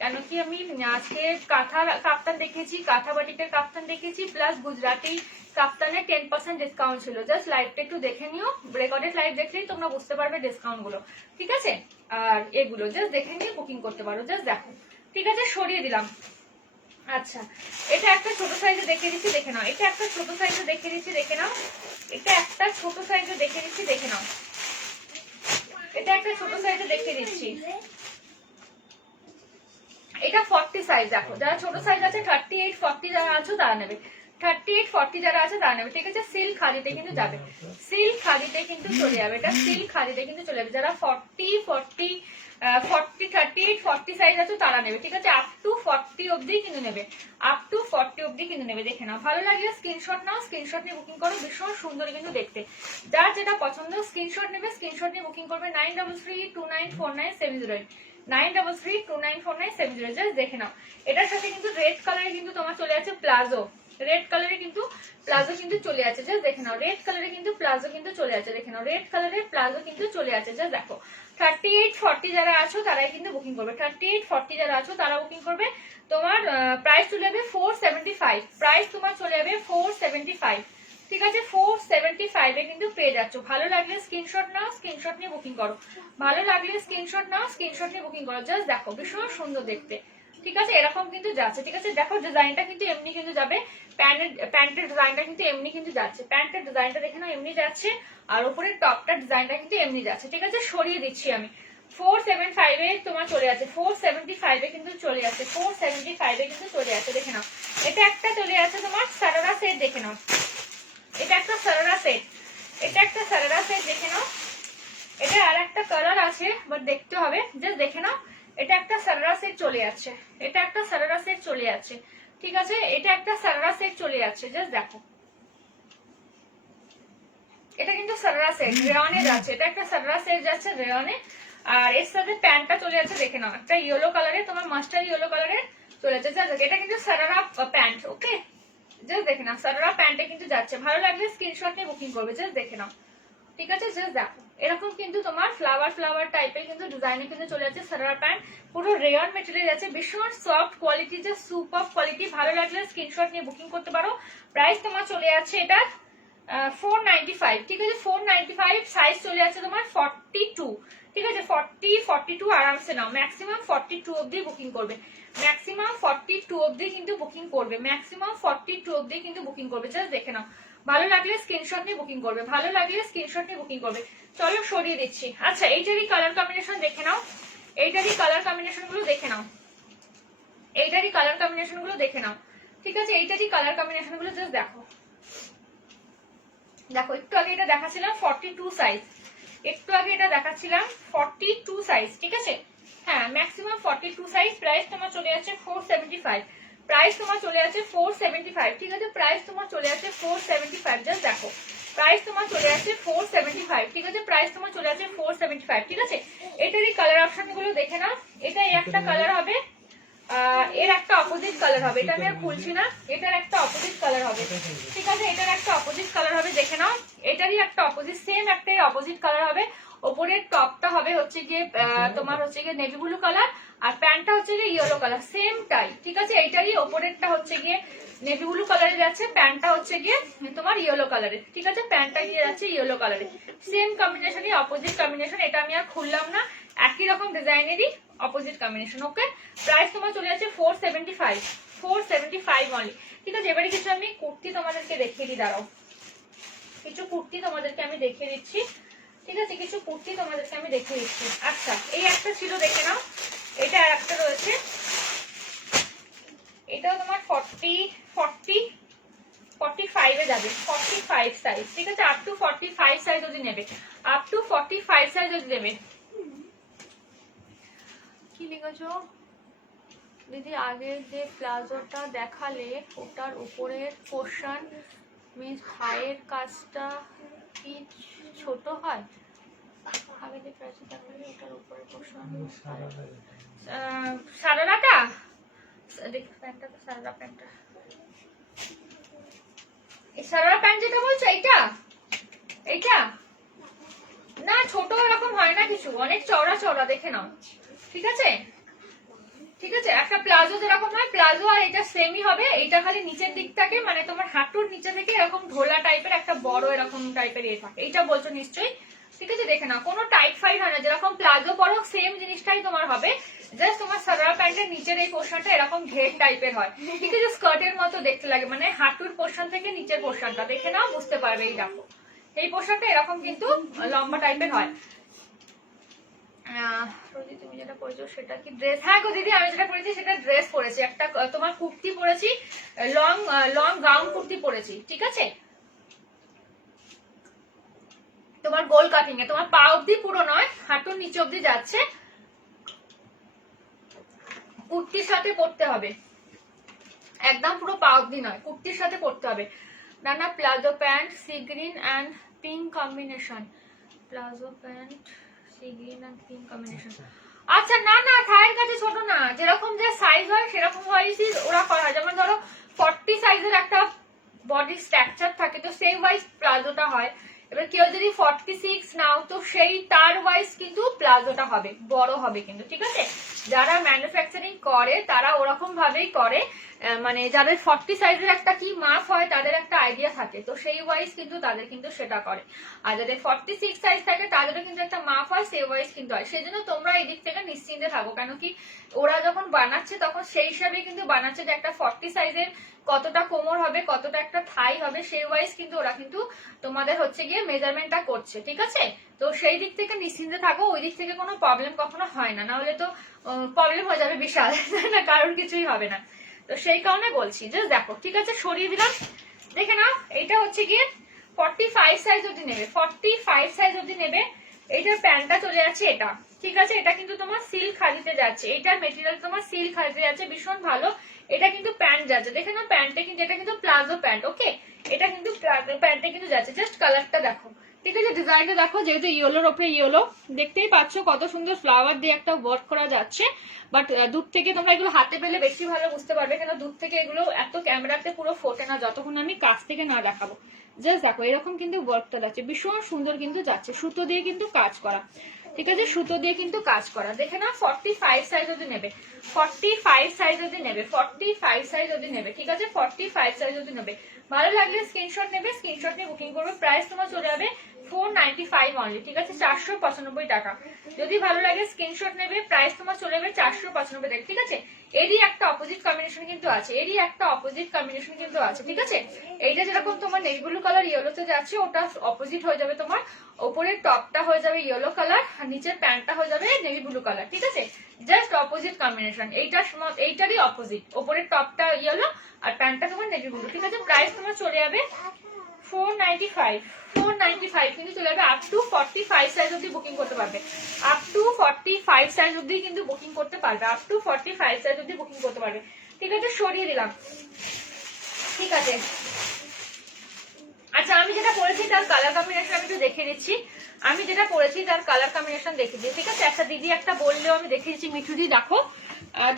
কেন কি আমি আজকে কাঁথা কাপ্তান দেখেছি, কাঁথা বাটিকের কাপ্তান দেখেছি, প্লাস গুজরাটি কাপ্তানে 10% ডিসকাউন্ট ছিল। জাস্ট লাইভটা একটু দেখে নিও, রেকর্ডেড লাইভ দেখলেই তোমরা বুঝতে পারবে ডিসকাউন্ট গুলো, ঠিক আছে? আর এগুলো জাস্ট দেখে নিয়ে বুকিং করতে পারো, জাস্ট দেখো, ঠিক আছে? সরিয়ে দিলাম। আচ্ছা, এটা একটা ছোট সাইজে দেখিয়ে দিচ্ছি, দেখে নাও। এটা একটা ছোট সাইজে দেখিয়ে দিচ্ছি, দেখে নাও। এটা একটা ছোট সাইজে দেখিয়ে দিচ্ছি, দেখে নাও। এটা একটা ছোট সাইজে দেখিয়ে দিচ্ছি, এটা 40 সাইজ। দেখো যারা ছোট সাইজ আছে 38 40 যারা আছো তারা নেবে, 38 40 যারা আছে তারা নেবে, ঠিক আছে? সিল্ক খাদিতে কিন্তু যাবে, সিল্ক খাদিতে কিন্তু চলে যাবে, এটা সিল্ক খাদিতে কিন্তু চলে যাবে। যারা 40 38 40 সাইজ আছে তারা নেবে, ঠিক আছে? আপ টু 40 অবধি কিন্তু নেবে, আপ টু 40 অবধি কিন্তু নেবে। দেখে নাও, ভালো লাগলে স্ক্রিনশট নাও, স্ক্রিনশট নিয়ে বুকিং করো, ভীষণ সুন্দর কিন্তু দেখতে। যার যেটা পছন্দ স্ক্রিনশট নেবে, স্ক্রিনশট নিয়ে বুকিং করবে। 9332949708, 9332949708, জাস্ট দেখে নাও। এটার সাথে কিন্তু রেড কালারে কিন্তু তোমার চলে আছে প্লাজো, রেড কালারে কিন্তু প্লাজো কিন্তু চলে আছে, জাস্ট দেখে নাও। রেড কালারে কিন্তু প্লাজো কিন্তু চলে আছে, দেখে নাও। রেড কালারের প্লাজো কিন্তু চলে আছে, জাস্ট দেখো। 38 40 যারা আছো তারাই কিন্তু বুকিং করবে, 38 40 যারা আছো তারা বুকিং করবে। তোমার প্রাইস চলে যাবে 475, প্রাইস তোমার চলে যাবে 475, ঠিক আছে? 475 এ কিন্তু পেয়ে যাচ্ছ। ভালো লাগলে স্ক্রিনশট নাও, স্ক্রিনশট নিয়ে বুকিং করো, ভালো লাগলে স্ক্রিনশট নাও, স্ক্রিনশট নিয়ে বুকিং করো, জাস্ট দেখো, ভীষণ সুন্দর দেখতে, ঠিক আছে? এরকম কিন্তু যাচ্ছে, ঠিক আছে? দেখো ডিজাইনটা কিন্তু এমনি কিন্তু যাবে, প্যান্টের ডিজাইনটা কিন্তু এমনি কিন্তু যাচ্ছে, প্যান্টের ডিজাইনটা দেখে নাও এমনি যাচ্ছে, আর উপরের টপটার ডিজাইনটা কিন্তু এমনি যাচ্ছে, ঠিক আছে? সরিয়ে দিচ্ছি আমি। 475 এ তোমার চলে যাচ্ছে, 475 এ কিন্তু চলে যাচ্ছে, 475 এ কিন্তু চলে যাচ্ছে, দেখে নাও। এটা একটা চলে যাচ্ছে তোমার সারারা সেট, দেখে নাও। এটা একটা সারারা সেট, এটা একটা সারারা সেট, দেখে নাও। এটা আর একটা কালার আছে বাট দেখতে হবে, জাস্ট দেখে নাও। এটা একটা সারারা সেট চলে যাচ্ছে, এটা একটা সারারা সেট চলে যাচ্ছে, ঠিক আছে? এটা একটা সারারা সেট চলে যাচ্ছে, জাস্ট দেখো। এটা কিন্তু সারারা সেট রেয়নে যাচ্ছে, এটা একটা সারারা সেট যাচ্ছে রেয়নে, আর এর সাথে প্যান্টটা চলে যাচ্ছে, দেখে নাও। একটা ইয়েলো কালারে, তোমার মাস্টার ইয়েলো কালারের চলে যাচ্ছে, জাস্ট এটা কিন্তু সারারা প্যান্ট, ওকে? জাস্ট দেখে নাও, সারারা প্যান্টে কিন্তু যাচ্ছে। ভালো লাগলে স্ক্রিনশট নিয়ে বুকিং করবে, জাস্ট দেখে নাও, ঠিক আছে? জাস্ট দেখো, এরকম কিন্তু তোমার ফ্লাওয়ার ফ্লাওয়ার টাইপের কিন্তু ডিজাইনে কিন্তু চলে যাচ্ছে সারারা প্যান্ট, পুরো রেয়ন মেটেরিয়াল আছে, ভীষণ সফট কোয়ালিটি, যে সুপার কোয়ালিটি। ভালো লাগলে স্ক্রিনশট নিয়ে বুকিং করতে পারো। প্রাইস তোমার চলে যাচ্ছে এটা 495, ঠিক আছে? 495, সাইজ চলে যাচ্ছে তোমার 42, ঠিক আছে? 40 42 আরামসে নাও, ম্যাক্সিমাম 42 অবধি বুকিং করবে, ম্যাক্সিমাম 42 অবধি কিন্তু বুকিং করবে, ম্যাক্সিমাম 42 অবধি কিন্তু বুকিং করবে, জাস্ট দেখে নাও। ভালো লাগলে স্ক্রিনশট নিয়ে বুকিং করবে, ভালো লাগলে স্ক্রিনশট নিয়ে বুকিং করবে। চলো সরিয়ে দিচ্ছি। আচ্ছা, এইটারই কালার কম্বিনেশন দেখে নাও, এইটারই কালার কম্বিনেশন গুলো দেখে নাও, এইটারই কালার কম্বিনেশন গুলো দেখে নাও, ঠিক আছে? এইটারই কালার কম্বিনেশন গুলো জাস্ট দেখো, দেখো। একটু আগে এটা দেখাচ্ছিলাম 42 সাইজ, একটু আগে এটা দেখাচ্ছিলাম 42 সাইজ, ঠিক আছে? হ্যাঁ, ম্যাক্সিমাম 42 সাইজ। প্রাইস তোমার চলে যাচ্ছে 475, প্রাইস তোমার চলে যাচ্ছে 475, ঠিক আছে? প্রাইস তোমার চলে যাচ্ছে 475, জাস্ট দেখো। প্রাইস তোমার চলে যাচ্ছে 475, ঠিক আছে? প্রাইস তোমার চলে যাচ্ছে 475, ঠিক আছে? এটারই কালার অপশন গুলো দেখে নাও। এটা একটা কালার হবে, এর একটা অপোজিট কালার হবে, এটা আমি আর খুলছি না, এটার একটা অপোজিট কালার হবে, ঠিক আছে? এটার একটা অপোজিট কালার হবে, দেখে নাও। এটারই একটা অপোজিট, সেম একটাই অপোজিট কালার হবে। ওপরের টপটা হবে হচ্ছে গিয়ে তোমার হচ্ছে গিয়ে নেভি ব্লু কালার, আর প্যান্টটা হচ্ছে গিয়ে ইয়েলো কালার, সেম টাই, ঠিক আছে? এইটারই ওপরেরটা হচ্ছে গিয়ে নেভি ব্লু কালারে যাচ্ছে, প্যান্টটা হচ্ছে গিয়ে তোমার ইয়েলো কালারে, ঠিক আছে? প্যান্টটা গিয়ে যাচ্ছে ইয়েলো কালারে, সেম কম্বিনেশনই, অপোজিট কম্বিনেশন। এটা আমি আর খুললাম না, একই রকম ডিজাইনেরই অপোজিট কম্বিনেশন, ওকে? প্রাইস তোমার চলে যাচ্ছে 475, 475 অনলি, ঠিক আছে? এবারে কিছু আমি কুর্তি তোমাদেরকে দেখিয়ে দিই, দাঁড়াও, কিছু কুর্তি তোমাদেরকে আমি দেখিয়ে দিচ্ছি। ঠিক আছে, কিছু কুর্তি তোমাদেরকে আমি দেখিয়ে দিচ্ছি। আচ্ছা, এই একটা ছিল, দেখে নাও। এটা আর একটা রয়েছে, এটাও তোমার 45 এ যাবে, 45 সাইজ। ঠিক আছে, আপ টু 45 সাইজ যদি নেবে, আপ টু 45 সাইজ যদি নেবে। কি লিখেছো দিদি? আগে যে প্লাজোটা দেখালে ওটার উপরের পোর্শন মিন্স থাইয়ের কাজটা কি ছোট হয়? আগে যে প্লাজো দেখালে ওটার উপরের পোর্শন সারারাটা দেখ, প্যান্টটা তো সারারা প্যান্টটা, এই সারারা প্যান্ট যেটা বলছো এইটা, এইটা না ছোট এরকম হয় না কিছু, অনেক চওড়া চওড়া, দেখে নাও। ঠিক আছে, ঠিক আছে, একটা প্লাজো যেরকম হয় প্লাজো আর এটা সেমই হবে। এইটা খালি নিচের দিকটাকে মানে তোমার হাঁটুর নিচে থেকে এরকম ঢোলা টাইপের একটা বড় এরকম টাইপের ইয়ে থাকে, এইটা বলছো নিশ্চয়ই। ঠিক আছে, দেখে নাও, কোনো টাইট ফাইট হয় না, যেরকম প্লাজো পরো সেম জিনিসটাই তোমার হবে, জাস্ট তোমার সালোয়ার প্যান্টের নিচের এই পোর্শনটা এরকম ঘের টাইপের হয়। ঠিক আছে, স্কার্টের মতো দেখতে লাগে, মানে হাঁটুর পোর্শন থেকে নিচের পোর্শনটা দেখে নাও, বুঝতে পারবে। এই দেখো, এই পোর্শনটা এরকম কিন্তু লম্বা টাইপের হয়। তুমি যেটা পরেছো সেটা কি ড্রেস? হ্যাঁ গো দিদি, আমি যেটা পরেছি সেটা ড্রেস পরেছি, একটা তোমার কুর্তি পরেছি, লং লং গাউন কুর্তি পরেছি। ঠিক আছে, তোমার গোল কাটিং এ, তোমার পা অব্দি পুরো নয়, হাঁটুর নিচে অব্দি যাচ্ছে, কুর্তির সাথে পরতে হবে, একদম পুরো পা অব্দি নয়, কুর্তির সাথে পরতে হবে। না palazzo pant sea green and pink combination, palazzo pant sea green and pink combination. আচ্ছা, না না থাইয়ের কাছে ছোট না, যেরকম যে সাইজ হয় সেরকম ওয়াইজই ওরা করা হয়। যেমন ধরো 40 সাইজের একটা বডি স্ট্রাকচার থাকে, তো সেই ওয়াইজ প্লাজোটা হয়। এবার কেউ যদি 46 নাও, তো সেই তার ওয়াইজ কিন্তু প্লাজোটা হবে, বড় হবে কিন্তু। ঠিক আছে, যারা ম্যানুফ্যাকচারিং করে তারা ওরকম ভাবেই করে, মানে যাদের 40 সাইজের একটা কি মাপ হয় তাদের একটা আইডিয়া থাকে, তো সেই ওয়াইজ কিন্তু তাদের কিন্তু সেটা করে। আর যাদের 46 সাইজ থাকে তাদেরও কিন্তু একটা মাপ হয়, সেই ওয়াইজ কিন্তু হয়। সেই জন্য তোমরা এই দিক থেকে নিশ্চিন্তে থাকো, কেন কি ওরা যখন বানাচ্ছে তখন সেই হিসাবে কিন্তু বানাচ্ছে যে একটা 40 সাইজের কতটা কোমর হবে, কতটা একটা থাই হবে, সেই ওয়াইজ কিন্তু ওরা কিন্তু তোমাদের হচ্ছে গিয়ে মেজারমেন্টটা করছে। ঠিক আছে, তো সেই দিক থেকে নিশ্চিন্তে থাকো, ওই দিক থেকে কোনো প্রবলেম কখনো হয় না, নাহলে তো প্রবলেম হয়ে যাবে বিশাল, না কারোর কিছুই হবে না। তো সেই কারণে বলছি, জাস্ট দেখো। ঠিক আছে, সরিয়ে দিলাম, দেখে নাও। এইটা হচ্ছে গিয়ে 45 সাইজ অবধি নেবে, 45 সাইজ অবধি নেবে। এইটার প্যান্টটা চলে যাচ্ছে এটা। ঠিক আছে, এটা কিন্তু তোমার সিল্ক হারিতে যাচ্ছে, এটার মেটেরিয়াল তোমার সিল্ক হারিতে যাচ্ছে, ভীষণ ভালো। এটা কিন্তু প্যান্ট যাচ্ছে, দেখে নাও প্যান্টে কিন্তু, এটা কিন্তু প্লাজো প্যান্ট। ওকে, এটা কিন্তু প্লাজো প্যান্টে কিন্তু যাচ্ছে, জাস্ট কালারটা দেখো। ঠিক আছে, ডিজাইনটা দেখো, যেহেতু ইয়েলোর ওপরে ইয়েলো, দেখতেই পাচ্ছ কত সুন্দর ফ্লাওয়ার দিয়ে একটা ওয়ার্ক করা যাচ্ছে। বাট দূর থেকে তোমরা এগুলো হাতে পেলে বেশি ভালো বুঝতে পারবে, কেন দূর থেকে এগুলো এত ক্যামেরাতে পুরো ফোটে না যতক্ষণ আমি কাছ থেকে না দেখাবো। জাস্ট দেখো, এরকম কিন্তু ওয়ার্কটা যাচ্ছে, ভীষণ সুন্দর কিন্তু যাচ্ছে, সুতো দিয়ে কিন্তু কাজ করা। ঠিক আছে, সুতো দিয়ে কিন্তু কাজ করা, দেখে না। 45 সাইজ অবধি নেবে, 45 সাইজ অবধি নেবে, 45 সাইজ অবধি নেবে। ঠিক আছে, 45 সাইজ অবধি নেবে। ভালো লাগলে স্ক্রিনশট নেবে, স্ক্রিনশট নিয়ে বুকিং করবে। প্রাইস তোমার চলে যাবে 495 অনলি। ঠিক আছে, 495 টাকা। যদি ভালো লাগে স্ক্রিনশট নেবে, প্রাইস তোমার চলে যাবে 495 টাকা। ঠিক আছে, এরই একটা অপোজিট কম্বিনেশন কিন্তু আছে, এরই একটা অপোজিট কম্বিনেশন কিন্তু আছে। ঠিক আছে, এইটা যেরকম তোমার নেভি ব্লু কালার ইয়েলোতে যাচ্ছে, ওটা অপোজিট হয়ে যাবে, তোমার ওপরের টপটা হয়ে যাবে ইয়েলো কালার আর নিচের প্যান্টটা হয়ে যাবে নেভি ব্লু কালার। ঠিক আছে, জাস্ট অপোজিট কম্বিনেশন, এইটারই অপোজিট, ওপরের টপটা ইয়েলো আর প্যান্টটা তোমার নেভি ব্লু। ঠিক আছে, প্রাইস তোমার চলে যাবে 495 কিন্তু চলে যাবে। আপ টু 45 সাইজ অবধি বুকিং করতে পারবে, আপ টু 45 সাইজ অবধি কিন্তু বুকিং করতে পারবে, আপ টু 45 সাইজ অবধি বুকিং করতে পারবে। ঠিক আছে, সরিয়ে দিলাম। ঠিক আছে, আচ্ছা আমি যেটা পরেছি তার কালার কম্বিনেশন আমি একটু দেখে দিচ্ছি, আমি যেটা পরেছি তার কালার কম্বিনেশন দেখে দিই। ঠিক আছে, একটা দিদি একটা বললেও আমি দেখে দিচ্ছি, মিঠুদি দেখো,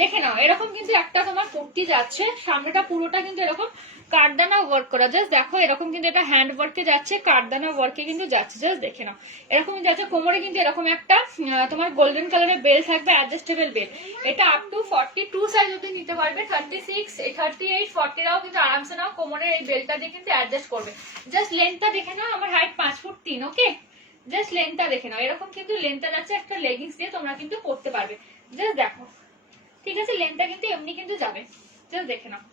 দেখে নাও। এরকম কিন্তু একটা তোমার কুর্তি যাচ্ছে, সামনেটা পুরোটা কিন্তু এরকম কাঠদানা ওয়ার্ক করা, জাস্ট দেখো। এরকম কিন্তু এটা হ্যান্ড ওয়ার্কে যাচ্ছে, কাঠদানা ওয়ার্কে কিন্তু যাচ্ছে, জাস্ট দেখে নাও। এরকম যাচ্ছে, কোমরে কিন্তু এরকম একটা তোমার গোল্ডেন কালারের বেল থাকবে, অ্যাডজাস্টেবল বেল। এটা আপ টু 42 সাইজ অবধি নিতে পারবে, 36, 38, 40 রাও কিন্তু আরামসে নাও। কোমরের এই বেলটা দিয়ে কিন্তু অ্যাডজাস্ট করবে। জাস্ট লেন্থটা দেখে নাও, আমার হাইট 5 ফুট 3। ওকে, জাস্ট লেন্থটা দেখে নাও, এরকম কিন্তু লেন্থটা যাচ্ছে, একটা লেগিংস দিয়ে তোমরা কিন্তু পরতে পারবে, জাস্ট দেখো। ঠিক আছে, লেন্থটা কিন্তু এমনি কিন্তু যাবে, জাস্ট দেখে নাও।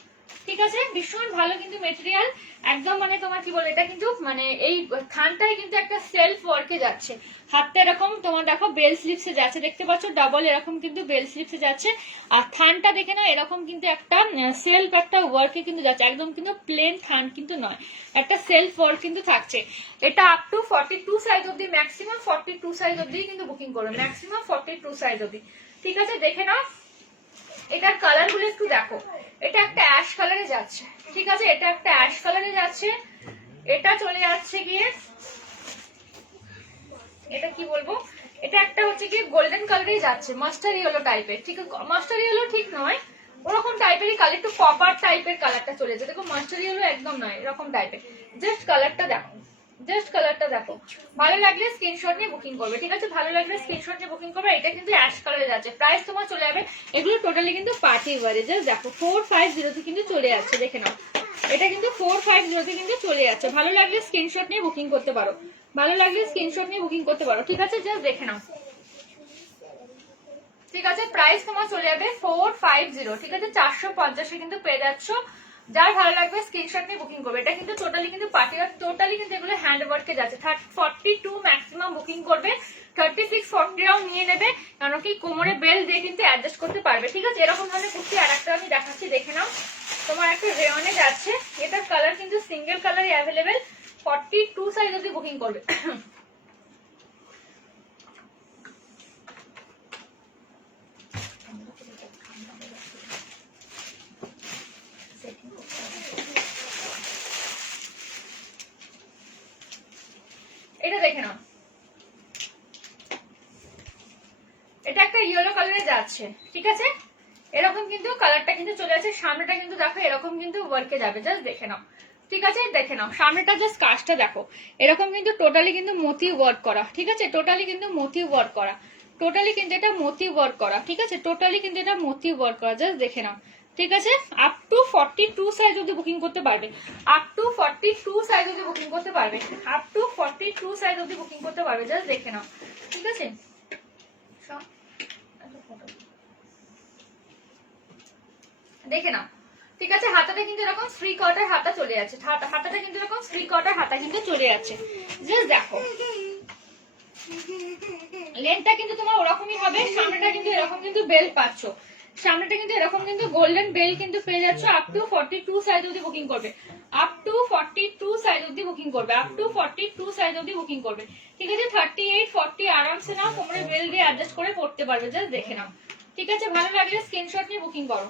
ঠিক আছে, ভীষণ ভালো কিন্তু মেটেরিয়াল একদম, মানে তোমার কি বলে, এটা কিন্তু মানে এই থানটাই কিন্তু একটা সেলফ ওয়ার্কে যাচ্ছে। হাতটা এরকম তোমার দেখো বেল স্লিপসে যাচ্ছে, দেখতে পাচ্ছ ডাবল এরকম কিন্তু বেল স্লিপসে যাচ্ছে। আর থানটা দেখে না এরকম কিন্তু একটা সেলফ একটা ওয়ার্কে কিন্তু যাচ্ছে, একদম কিন্তু প্লেন থান কিন্তু নয়, একটা সেলফ ওয়ার্ক কিন্তু থাকছে। এটা আপ টু 42 সাইজ অব্দি, ম্যাক্সিমাম 42 সাইজ অব্দি কিন্তু বুকিং করবে, ম্যাক্সিমাম 42 সাইজ অব্দি। ঠিক আছে, দেখে নাও এটার কালার গুলো একটু দেখো। এটা একটা অ্যাশ কালারে যাচ্ছে, ঠিক আছে, এটা একটা অ্যাশ কালারে যাচ্ছে। এটা চলে যাচ্ছে গিয়ে, এটা কি বলবো, এটা একটা হচ্ছে কি গোল্ডেন কালারে যাচ্ছে, মাস্টার ইয়েলো টাইপের। ঠিক আছে, মাস্টার ইয়েলো ঠিক নয়, ওরকম টাইপেরই কালার, একটু কপার টাইপের কালারটা চলে যাচ্ছে। দেখো মাস্টার ইয়েলো একদম নয়, এরকম টাইপের। জাস্ট কালারটা দেখো, জাস্ট কালারটা দেখো। ভালো লাগলে স্ক্রিনশট নিয়ে বুকিং করবে, ঠিক আছে, ভালো লাগলে স্ক্রিনশট নিয়ে বুকিং করবে। এটা কিন্তু অ্যাশ কালারে যাচ্ছে, প্রাইস তোমার চলে যাবে, এগুলো টোটালি কিন্তু পার্টি ওয়ারে। জাস্ট দেখো 450 তে কিন্তু চলে যাচ্ছে, দেখে নাও এটা কিন্তু 450 তে কিন্তু চলে যাচ্ছে। ভালো লাগলে স্ক্রিনশট নিয়ে বুকিং করতে পারো, ভালো লাগলে স্ক্রিনশট নিয়ে বুকিং করতে পারো, ঠিক আছে, জাস্ট দেখে নাও। ঠিক আছে, প্রাইস তোমার চলে যাবে 450, ঠিক আছে, 450 কিন্তু পেয়ে যাচ্ছ। যার ভালো লাগবে স্ক্রিনশট নিয়ে বুকিং করবে। এটা কিন্তু টোটালি কিন্তু পার্টি ওয়ার, টোটালি কিন্তু এগুলো হ্যান্ড ওয়ার্কে যাচ্ছে। 42 ম্যাক্সিমাম বুকিং করবে, 36 40 নিয়ে নেবে, কারণ কি কোমরে বেল দিয়ে কিন্তু অ্যাডজাস্ট করতে পারবে। ঠিক আছে, এরকম ধরনের কুর্তি আর একটা আমি দেখাচ্ছি, দেখে নাও। তোমার একটা রেওনে যাচ্ছে, এটার কালার কিন্তু সিঙ্গেল কালারই অ্যাভেলেবেল, 42 সাইজ অব্দি বুকিং করবে। এটা দেখে নাও, এটা একটা ইয়েলো কালারে যাচ্ছে, ঠিক আছে, এরকম কিন্তু কালারটা কিন্তু চলে আসে। সামনেটা কিন্তু দেখো এরকম কিন্তু ওয়ার্কে যাবে, জাস্ট দেখে নাও, ঠিক আছে, দেখে নাও সামনেটা, জাস্ট কাজটা দেখো, এরকম কিন্তু টোটালি কিন্তু মতি ওয়ার্ক করা, ঠিক আছে, টোটালি কিন্তু মতি ওয়ার্ক করা, টোটালি কিন্তু এটা মতি ওয়ার্ক করা, ঠিক আছে, টোটালি কিন্তু এটা মতি ওয়ার্ক করা, জাস্ট দেখে নাও। ঠিক আছে, আপ টু 42 সাইজ অব্দি বুকিং করতে পারবে, আপ টু 42 সাইজ অব্দি বুকিং করতে পারবে, আপ টু 42 সাইজ অব্দি বুকিং করতে পারবে, জাস্ট দেখে নাও, ঠিক আছে। দেখে নাও, ঠিক আছে, হাতাটা কিন্তু এরকম থ্রি কোয়ার্টার হাতা চলে যাচ্ছে, হাতাটা কিন্তু এরকম থ্রি কোয়ার্টার হাতা কিন্তু চলে যাচ্ছে, জাস্ট দেখো লেন্থটা কিন্তু তোমার ওরকমই হবে। সামনেটা কিন্তু এরকম কিন্তু বেল পাচ্ছ, সামনেটা কিন্তু এরকম কিন্তু গোল্ডেন বেল কিন্তু পেয়ে যাচ্ছ। আপ টু 42 সাইজ অবধি বুকিং করবে, আপ টু 42 সাইজ অবধি বুকিং করবে, আপ টু 42 সাইজ অবধি বুকিং করবে, ঠিক আছে। 38 40 আরামসে নাও, কোমরে বেল দিয়ে অ্যাডজাস্ট করে পড়তে পারবে, জাস্ট দেখে নাও, ঠিক আছে। ভালো লাগলে স্ক্রিনশট নিয়ে বুকিং করো।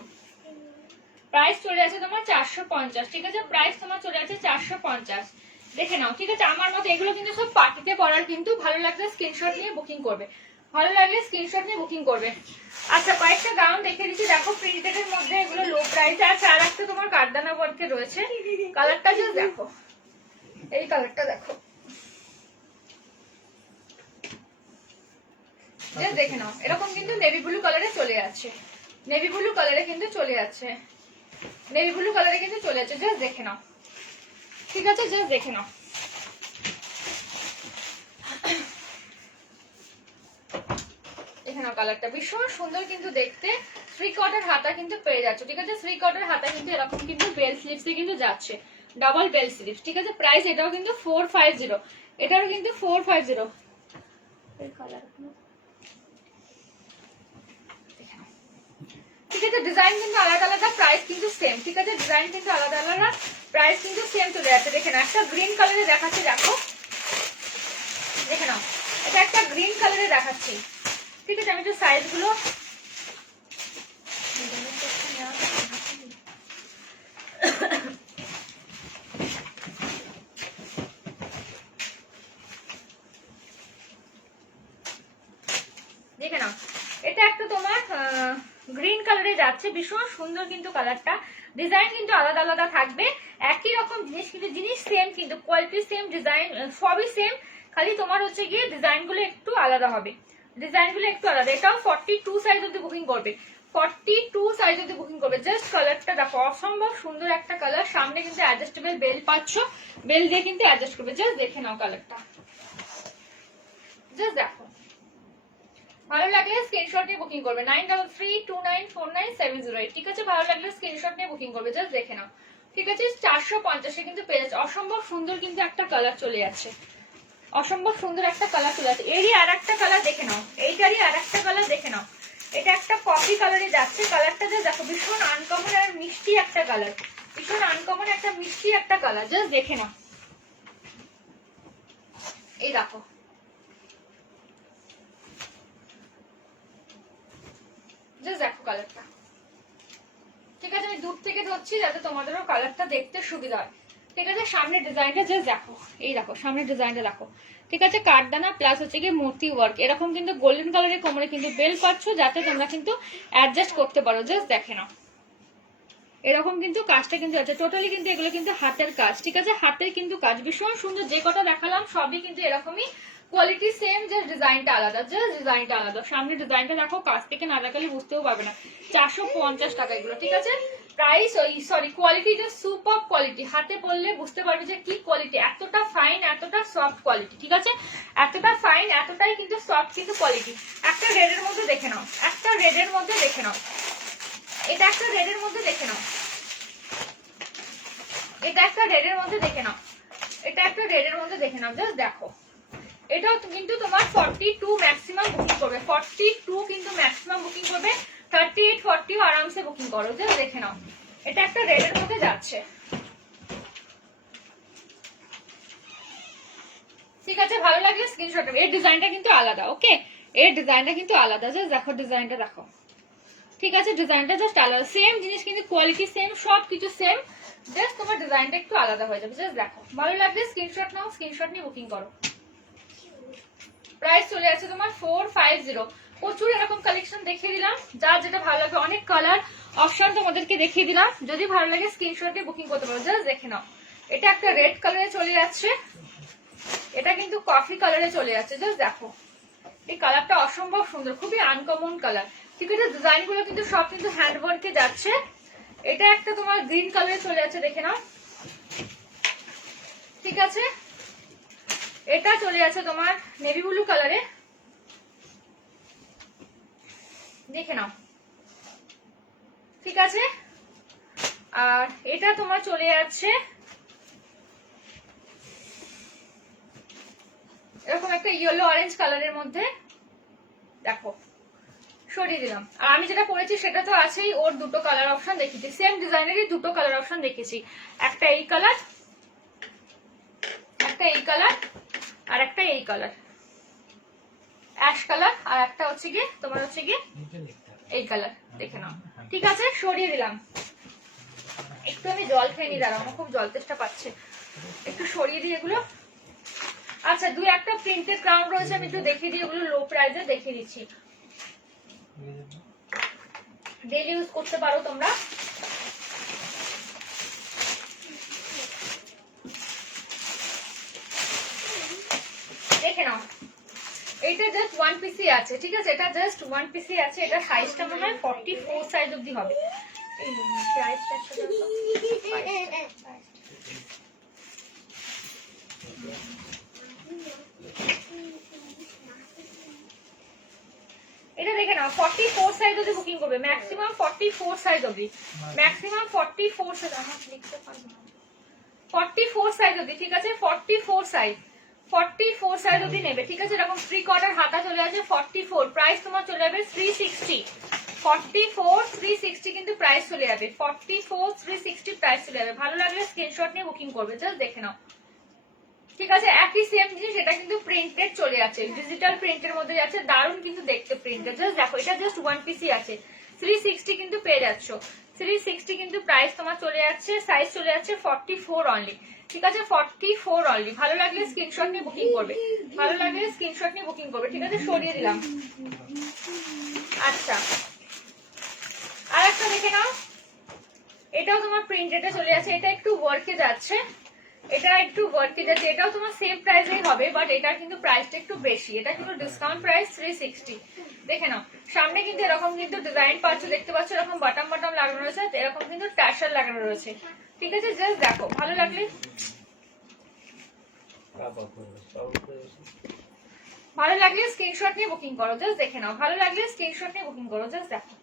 প্রাইস চলে আছে তোমার 450, ঠিক আছে, প্রাইস তোমার চলে আছে 450, দেখে নাও, ঠিক আছে। আমার মতে এগুলো কিন্তু সব পার্টিতে পরার, কিন্তু ভালো লাগলে স্ক্রিনশট নিয়ে বুকিং করবে, ভালো লাগলে স্ক্রিনশট নিয়ে বুকিং করবে। আচ্ছা, কয়েকটা গাউন দেখে দিচ্ছি, দেখো প্রিন্টেডের মধ্যে এগুলো লো প্রাইসে আছে। আর একটা তোমার কারদানা ওয়ার্কে রয়েছে, কালারটা জাস্ট দেখো, এই কালারটা দেখো, জাস্ট দেখে নাও, এরকম কিন্তু নেভি ব্লু কালারে চলে যাচ্ছে, নেভি ব্লু কালারে কিন্তু চলে যাচ্ছে, নেভি ব্লু কালারে কিন্তু চলে যাচ্ছে, জাস্ট দেখে নাও, ঠিক আছে, জাস্ট দেখে নাও। দেখে নাও কালারটা ভীষণ সুন্দর কিন্তু দেখতে, থ্রি কোয়ার্টার হাতা কিন্তু পেয়ে যাচ্ছে, ঠিক আছে, থ্রি কোয়ার্টার হাতা কিন্তু এরকম কিন্তু বেল স্লিভসে কিন্তু যাচ্ছে, ডাবল বেল স্লিভস, ঠিক আছে। প্রাইস এটাও কিন্তু 450, এটাও কিন্তু 450। ঠিক আছে, ডিজাইন কিন্তু আলাদা আলাদা, প্রাইস কিন্তু সেম, ঠিক আছে, ডিজাইন কিন্তু আলাদা আলাদা, প্রাইস কিন্তু সেম চলে যাচ্ছে। দেখে নাও, একটা গ্রিন কালারে দেখাচ্ছি, দেখো, দেখে নাও, এটা একটা গ্রিন কালারে দেখাচ্ছি, ঠিক আছে। আমি একটু সাইজ গুলো দেখে নাও, এটা একটা তোমার গ্রিন কালারে যাচ্ছে, ভীষণ সুন্দর কিন্তু কালারটা, ডিজাইন কিন্তু আলাদা আলাদা থাকবে, একই রকম জিনিস কিন্তু জিনিস সেম, কিন্তু কোয়ালিটি সেম, ডিজাইন সবই সেম, খালি তোমার হচ্ছে গিয়ে ডিজাইন গুলো একটু আলাদা হবে, ডিজাইন গুলো একটু আলাদা। এটাও 42 সাইজ অব্দি বুকিং করবে, 42 সাইজ অব্দি বুকিং করবে, জাস্ট কালারটা দেখো, অসম্ভব সুন্দর একটা কালার। সামনে কিন্তু অ্যাডজাস্টেবল বেল পাচ্ছ, বেল দিয়ে কিন্তু অ্যাডজাস্ট করবে, জাস্ট দেখে নাও কালারটা, জাস্ট দেখো, ভালো লাগলে স্ক্রিনশট নিয়ে বুকিং করবে 9332949708 ঠিক আছে। ভালো লাগলে স্ক্রিনশট নিয়ে বুকিং করবে, জাস্ট দেখে নাও ঠিক আছে। 450 কিন্তু পেয়ে যাচ্ছে। অসম্ভব সুন্দর কিন্তু একটা কালার চলে যাচ্ছে, অসম্ভব সুন্দর একটা কালার চলে যাচ্ছে। এরই আর একটা কালার দেখে নাও, এইটারই আর একটা কালার দেখে নাও। এটা একটা কফি কালারে যাচ্ছে, কালারটা যে দেখো ভীষণ আনকমন আর মিষ্টি একটা কালার, ভীষণ আনকমন একটা মিষ্টি একটা কালার, জাস্ট দেখে নাও। এই দেখো জাস্ট দেখো কালারটা, ঠিক আছে। আমি দূর থেকে ধরছি যাতে তোমাদেরও কালারটা দেখতে সুবিধা হয়, ঠিক আছে। সামনের ডিজাইনটা জাস্ট দেখো, এই দেখো সামনের ডিজাইনটা দেখো, ঠিক আছে। কাঠদানা প্লাস হচ্ছে কি মোতি ওয়ার্ক, এরকম কিন্তু গোল্ডেন কালারের কোমরে কিন্তু বেল পাচ্ছ, যাতে তোমরা কিন্তু অ্যাডজাস্ট করতে পারো, জাস্ট দেখে নাও। এরকম কিন্তু কাজটা কিন্তু আছে টোটালি, কিন্তু এগুলো কিন্তু হাতের কাজ, ঠিক আছে। হাতের কিন্তু কাজ ভীষণ সুন্দর, যে কটা দেখালাম সবই কিন্তু এরকমই কোয়ালিটি সেম, জাস্ট ডিজাইনটা আলাদা, জাস্ট ডিজাইনটা আলাদা। সামনে ডিজাইনটা দেখো, কাছ থেকে না দেখালে বুঝতেও পারবে না। 450 টাকা এগুলো, ঠিক আছে। Price sorry quality just super quality, হাতে পরলে বুঝতে পারবে যে কি কোয়ালিটি, এতটা ফাইন এতটা সফট কোয়ালিটি, ঠিক আছে। এতটা ফাইন এতটাই কিন্তু সফট কিন্তু কোয়ালিটি। একটা রেডের মধ্যে দেখে নাও, একটা রেডের মধ্যে দেখে নাও, এটা একটা রেডের মধ্যে দেখে নাও, এটা একটা রেডের মধ্যে দেখে নাও, এটা একটা রেডের মধ্যে দেখে নাও, জাস্ট দেখো। এটাও কিন্তু তোমার 42 ম্যাক্সিমাম বুকিং করবে, 42 কিন্তু ম্যাক্সিমাম বুকিং করবে, 38 40 আরামসে বুকিং করো, জাস্ট দেখে নাও। এটা একটা রেডের মধ্যে যাচ্ছে, ঠিক আছে। ভালো লাগলে স্ক্রিনশট নেবে। এর ডিজাইনটা কিন্তু আলাদা, ওকে, এর ডিজাইনটা কিন্তু আলাদা, জাস্ট দেখো ডিজাইনটা দেখো, ঠিক আছে। ডিজাইনটা জাস্ট আলাদা, সেম জিনিস কিন্তু কোয়ালিটি সেম, সব কিছু সেম, জাস্ট তোমার ডিজাইনটা একটু আলাদা হয়ে যাবে, জাস্ট দেখো। ভালো লাগলে স্ক্রিনশট নাও, স্ক্রিনশট নিয়ে বুকিং করো। প্রাইস চলে আছে তোমার 450। প্রচুর এরকম কালেকশন দেখিয়ে দিলাম, যা যেটা ভালো লাগে, অনেক কালার অপশন তোমাদেরকে দেখিয়ে দিলাম। যদি ভালো লাগে স্ক্রিনশট দিয়ে বুকিং করতে পারো, জাস্ট দেখে নাও। এটা একটা রেড কালারে চলে যাচ্ছে, এটা কিন্তু কফি কালারে চলে যাচ্ছে, জাস্ট দেখো। এই কালারটা অসম্ভব সুন্দর, খুবই আনকমন কালার, ঠিক আছে। ডিজাইন গুলো কিন্তু সব কিন্তু হ্যান্ডওয়ার্কে যাচ্ছে। এটা একটা তোমার গ্রিন কালারে চলে যাচ্ছে, দেখে নাও, ঠিক আছে। এটা চলে যাচ্ছে তোমার নেভি ব্লু কালারে, দেখে নাও, ঠিক আছে। আর এটা তোমার চলে যাচ্ছে এরকম একটা ইয়েলো অরেঞ্জ কালারের মধ্যে, দেখো সরিয়ে দিলাম। আর আমি যেটা পরেছি সেটা তো আছেই, ওর দুটো কালার অপশন দেখিয়েছি, সেম ডিজাইনেরই দুটো কালার অপশন দেখেছি, একটা এই কালার, একটা এই কালার, আর একটা এই কালার অ্যাশ কালার, আর একটা হচ্ছে গিয়ে তোমার হচ্ছে গিয়ে এই কালার, দেখে নাও, ঠিক আছে। সরিয়ে দিলাম। একটু আমি জল খেয়ে নি, দাঁড়াও, আমার খুব জল তেষ্টা পাচ্ছে, একটু সরিয়ে দিই এগুলো। আচ্ছা, দুই একটা প্রিন্টেড ক্রাউন রয়েছে, আমি একটু দেখিয়ে দিই, ওগুলো লো প্রাইসে দেখিয়ে দিচ্ছি, ডেইলি ইউজ করতে পারো তোমরা। দেখে নাও, এইটা জাস্ট ওয়ান পিসি আছে, ঠিক আছে। এটা জাস্ট ওয়ান পিসি আছে, এটা সাইজটা মনে হয় 44 সাইজ অবধি হবে। এই প্রাইসটা এটা দেখে নাও, 44 সাইজ অবধি বুকিং করবে, ম্যাক্সিমাম 44 সাইজ অবধি, ম্যাক্সিমাম 44 সাইজ, আমার লিখতে পারবো না, 44 সাইজ অবধি, ঠিক আছে। 44 সাইজ, 44 সাইজ অবধি নেবে, ঠিক আছে। এরকম 3/4 হাতা চলে আসে, 44 প্রাইস তোমার চলে যাবে 360, 44 360 কিন্তু প্রাইস চলে যাবে, 44 360 প্রাইস চলে যাবে। ভালো লাগলে স্ক্রিনশট নিয়ে বুকিং করবে, জাস্ট দেখে নাও, ঠিক আছে। একই সেম জিনিস, এটা কিন্তু প্রিন্টেড চলে যাচ্ছে, ডিজিটাল প্রিন্টের মধ্যে যাচ্ছে, দারুণ কিন্তু দেখতে প্রিন্টেড, জাস্ট দেখো। এটা জাস্ট ওয়ান পিসি আছে, 360 কিন্তু পেয়ে যাচ্ছ, 360 কিন্তু প্রাইস তোমার চলে যাচ্ছে, সাইজ চলে যাচ্ছে 44 অনলি, ঠিক আছে। 44 অনলি। ভালো লাগলে স্ক্রিনশট নিয়ে বুকিং করবে, ভালো লাগলে স্ক্রিনশট নিয়ে বুকিং করবে, ঠিক আছে। সরিয়ে দিলাম। আচ্ছা, আর একটা দেখে নাও, এটাও তোমার প্রিন্টেডে চলে যাচ্ছে, এটা একটু ওয়ার্কে যাচ্ছে, এটা একটু ওয়ার্কে যাচ্ছে, এটাও তোমার সেম প্রাইসেই হবে, বাট এটার কিন্তু প্রাইসটা একটু বেশি, এটা কিন্তু ডিসকাউন্ট প্রাইস 360, দেখে নাও। সামনে কিন্তু এরকম কিন্তু ডিজাইন পাচ্ছ, দেখতে পাচ্ছ, এরকম বাটাম বাটাম লাগানো রয়েছে, এরকম কিন্তু টার্সার লাগানো রয়েছে, ঠিক আছে। জাস্ট দেখো, ভালো লাগলে ভালো লাগলে স্ক্রিনশট নিয়ে বুকিং করো, জাস্ট দেখে নাও। ভালো লাগলে স্ক্রিনশট নিয়ে বুকিং করো, জাস্ট দেখো।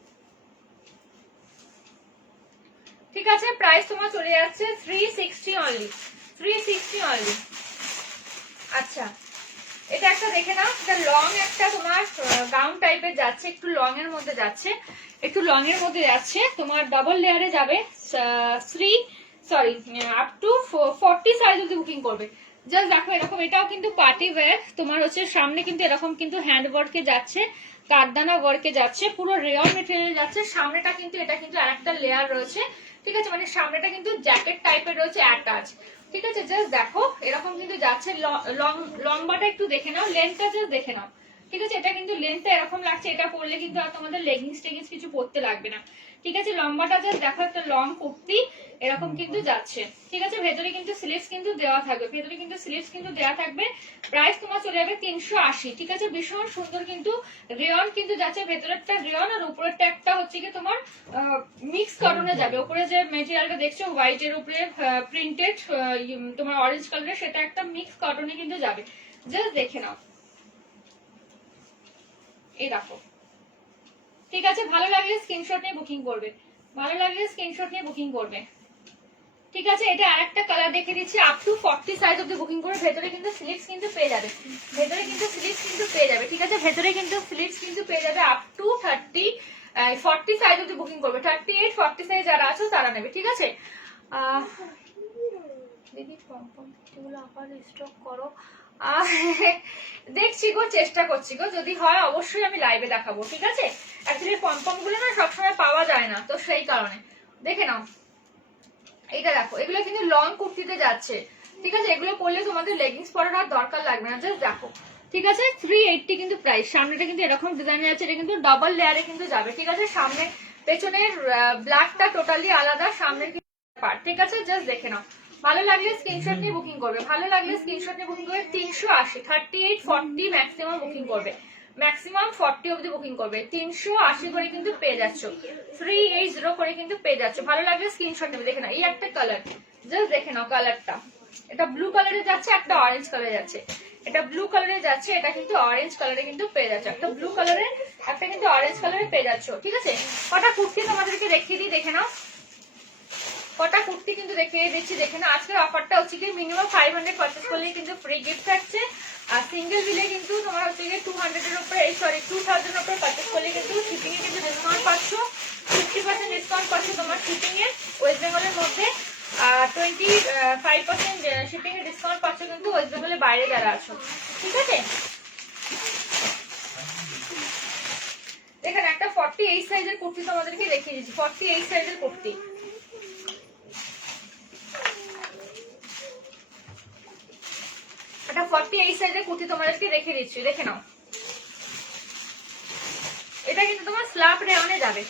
ঠিক আছে, প্রাইস তোমার চলে যাচ্ছে 360 অনলি, 360 অনলি। আচ্ছা, এটা একটা দেখে নাও, এটা লং একটা তোমার গাউন টাইপের যাচ্ছে, একটু লং এর মধ্যে যাচ্ছে, একটু লং এর মধ্যে যাচ্ছে, তোমার ডাবল লেয়ারে যাবে। আপ টু 40 সাইজ অব্দি বুকিং করবে। জাস্ট দেখো এরকম, এটাও কিন্তু পার্টি ওয়্যার, তোমার হচ্ছে সামনে কিন্তু এরকম কিন্তু হ্যান্ড ওয়ার্কে যাচ্ছে, কারদানা ওয়ার্কে যাচ্ছে, পুরো রেয়ন মেটেরিয়াল যাচ্ছে। সামনেটা কিন্তু এটা কিন্তু আরেকটা লেয়ার রয়েছে, ঠিক আছে, মানে সামনেটা কিন্তু জ্যাকেট টাইপের রয়েছে অ্যাটাচ, ঠিক আছে। জাস্ট দেখো এরকম কিন্তু যাচ্ছে, লম্বাটা একটু দেখে নাও, লেন্থটা জাস্ট দেখে নাও, ঠিক আছে। এটা কিন্তু লেন্থটা এরকম লাগছে, এটা পরলে কিন্তু আর তোমাদের লেগিংস টেগিংস কিছু পরতে লাগবে না, ঠিক আছে। লম্বাটা জাস্ট দেখো, একটা লং কুর্তি এরকম কিন্তু যাচ্ছে, ঠিক আছে। ভেতরে কিন্তু স্লিভস কিন্তু দেওয়া থাকবে, ভেতরে কিন্তু স্লিভস কিন্তু দেওয়া থাকবে। প্রাইস তোমার চলে যাবে 380, ঠিক আছে। ভীষণ সুন্দর কিন্তু রেয়ন কিন্তু যাচ্ছে, ভেতরেরটা রেয়ন আর উপরেরটা একটা হচ্ছে কি তোমার মিক্স কটনে যাবে। উপরে যে মেটেরিয়ালটা দেখছো হোয়াইট এর উপরে প্রিন্টেড তোমার অরেঞ্জ কালারের, সেটা একটা মিক্স কটনে কিন্তু যাবে, জাস্ট দেখে নাও। এই দেখো, ঠিক আছে। ভালো লাগলে স্ক্রিনশট নিয়ে বুকিং করবে, ভালো লাগলে স্ক্রিনশট নিয়ে বুকিং করবে, ঠিক আছে। এটা আরেকটা কালার দেখে দিচ্ছি, আপ টু 40 সাইজ অব্দি বুকিং করে। ভেতরে কিন্তু স্লিভস কিন্তু পেয়ে যাবে, ভেতরে কিন্তু স্লিভস কিন্তু পেয়ে যাবে, ঠিক আছে। ভেতরে কিন্তু স্লিভস কিন্তু পেয়ে যাবে আপ টু 40 সাইজ অব্দি বুকিং করবে। 38 40 সাইজ যারা আছো তারা নেবে, ঠিক আছে। দিদি পম্পমগুলো আবার স্টক করো, দেখছি গো, চেষ্টা করছি গো, যদি হয় অবশ্যই আমি লাইভে দেখাবো, ঠিক আছে। অ্যাকচুয়ালি পম্পম গুলো না সবসময় পাওয়া যায় না, তো সেই কারণে দেখে নাও। এটা দেখো, এগুলো কিন্তু লং কুর্তিতে যাচ্ছে, ঠিক আছে। এগুলো পরলে তোমাদের লেগিংস পরার আর দরকার লাগবে না, জাস্ট দেখো, ঠিক আছে। 380 কিন্তু প্রাইস। সামনেটা কিন্তু এরকম ডিজাইনের আছে, এটা কিন্তু ডাবল লেয়ারে কিন্তু যাবে, ঠিক আছে। সামনে পেছনের ব্ল্যাকটা টোটালি আলাদা, সামনের পার্ট, ঠিক আছে। জাস্ট দেখে নাও, ভালো লাগলে স্ক্রিনশট নিয়ে বুকিং করবে, ভালো লাগলে স্ক্রিনশট নিয়ে বুকিং করবে। 380, 38 40 ম্যাক্সিমাম বুকিং করবে, ম্যাক্সিমাম 40 অবধি বুকিং করবে। 380 করে কিন্তু পেয়ে যাচ্ছ, 380 করে কিন্তু পেয়ে যাচ্ছ। ভালো লাগলে স্ক্রিনশট নেবে। দেখে নাও, এই একটা কালার, জাস্ট দেখে নাও কালারটা, এটা ব্লু কালারে যাচ্ছে, একটা অরেঞ্জ কালারে যাচ্ছে, এটা ব্লু কালারে যাচ্ছে, এটা কিন্তু অরেঞ্জ কালারে কিন্তু পেয়ে যাচ্ছে, একটা ব্লু কালারে একটা কিন্তু অরেঞ্জ কালারে পেয়ে যাচ্ছ, ঠিক আছে। কটা কুর্তি তোমাদেরকে দেখিয়ে দিই, দেখে নাও। কটা কুর্তি কিন্তু দেখিয়ে দিচ্ছি, দেখে না। আজকের অফারটা হচ্ছে কি মিনিমাম 500 পারচেজ করলেই কিন্তু ফ্রি গিফট থাকছে, আর সিঙ্গেল বিলে কিন্তু তোমার হচ্ছে কি 200 এর উপরে, 2000 এর উপরে পারচেজ করলে কিন্তু শিপিং এ কিন্তু ডিসকাউন্ট পাচ্ছ, 50% ডিসকাউন্ট পাচ্ছ তোমার শিপিং এ ওয়েস্ট বেঙ্গলের মধ্যে, 25% শিপিং এ ডিসকাউন্ট পাচ্ছ কিন্তু ওয়েস্ট বেঙ্গলের বাইরে যারা আছো, ঠিক আছে। দেখেন একটা 48 সাইজের কুর্তি তোমাদেরকে দেখিয়ে দিচ্ছি, 48 সাইজের কুর্তি, এটা 48 সাইজের কুর্তি তোমাদেরকে রেখে দিচ্ছি, দেখে নাও। এটা কিন্তু তোমার স্ল্যাব রেয়নে যাবে,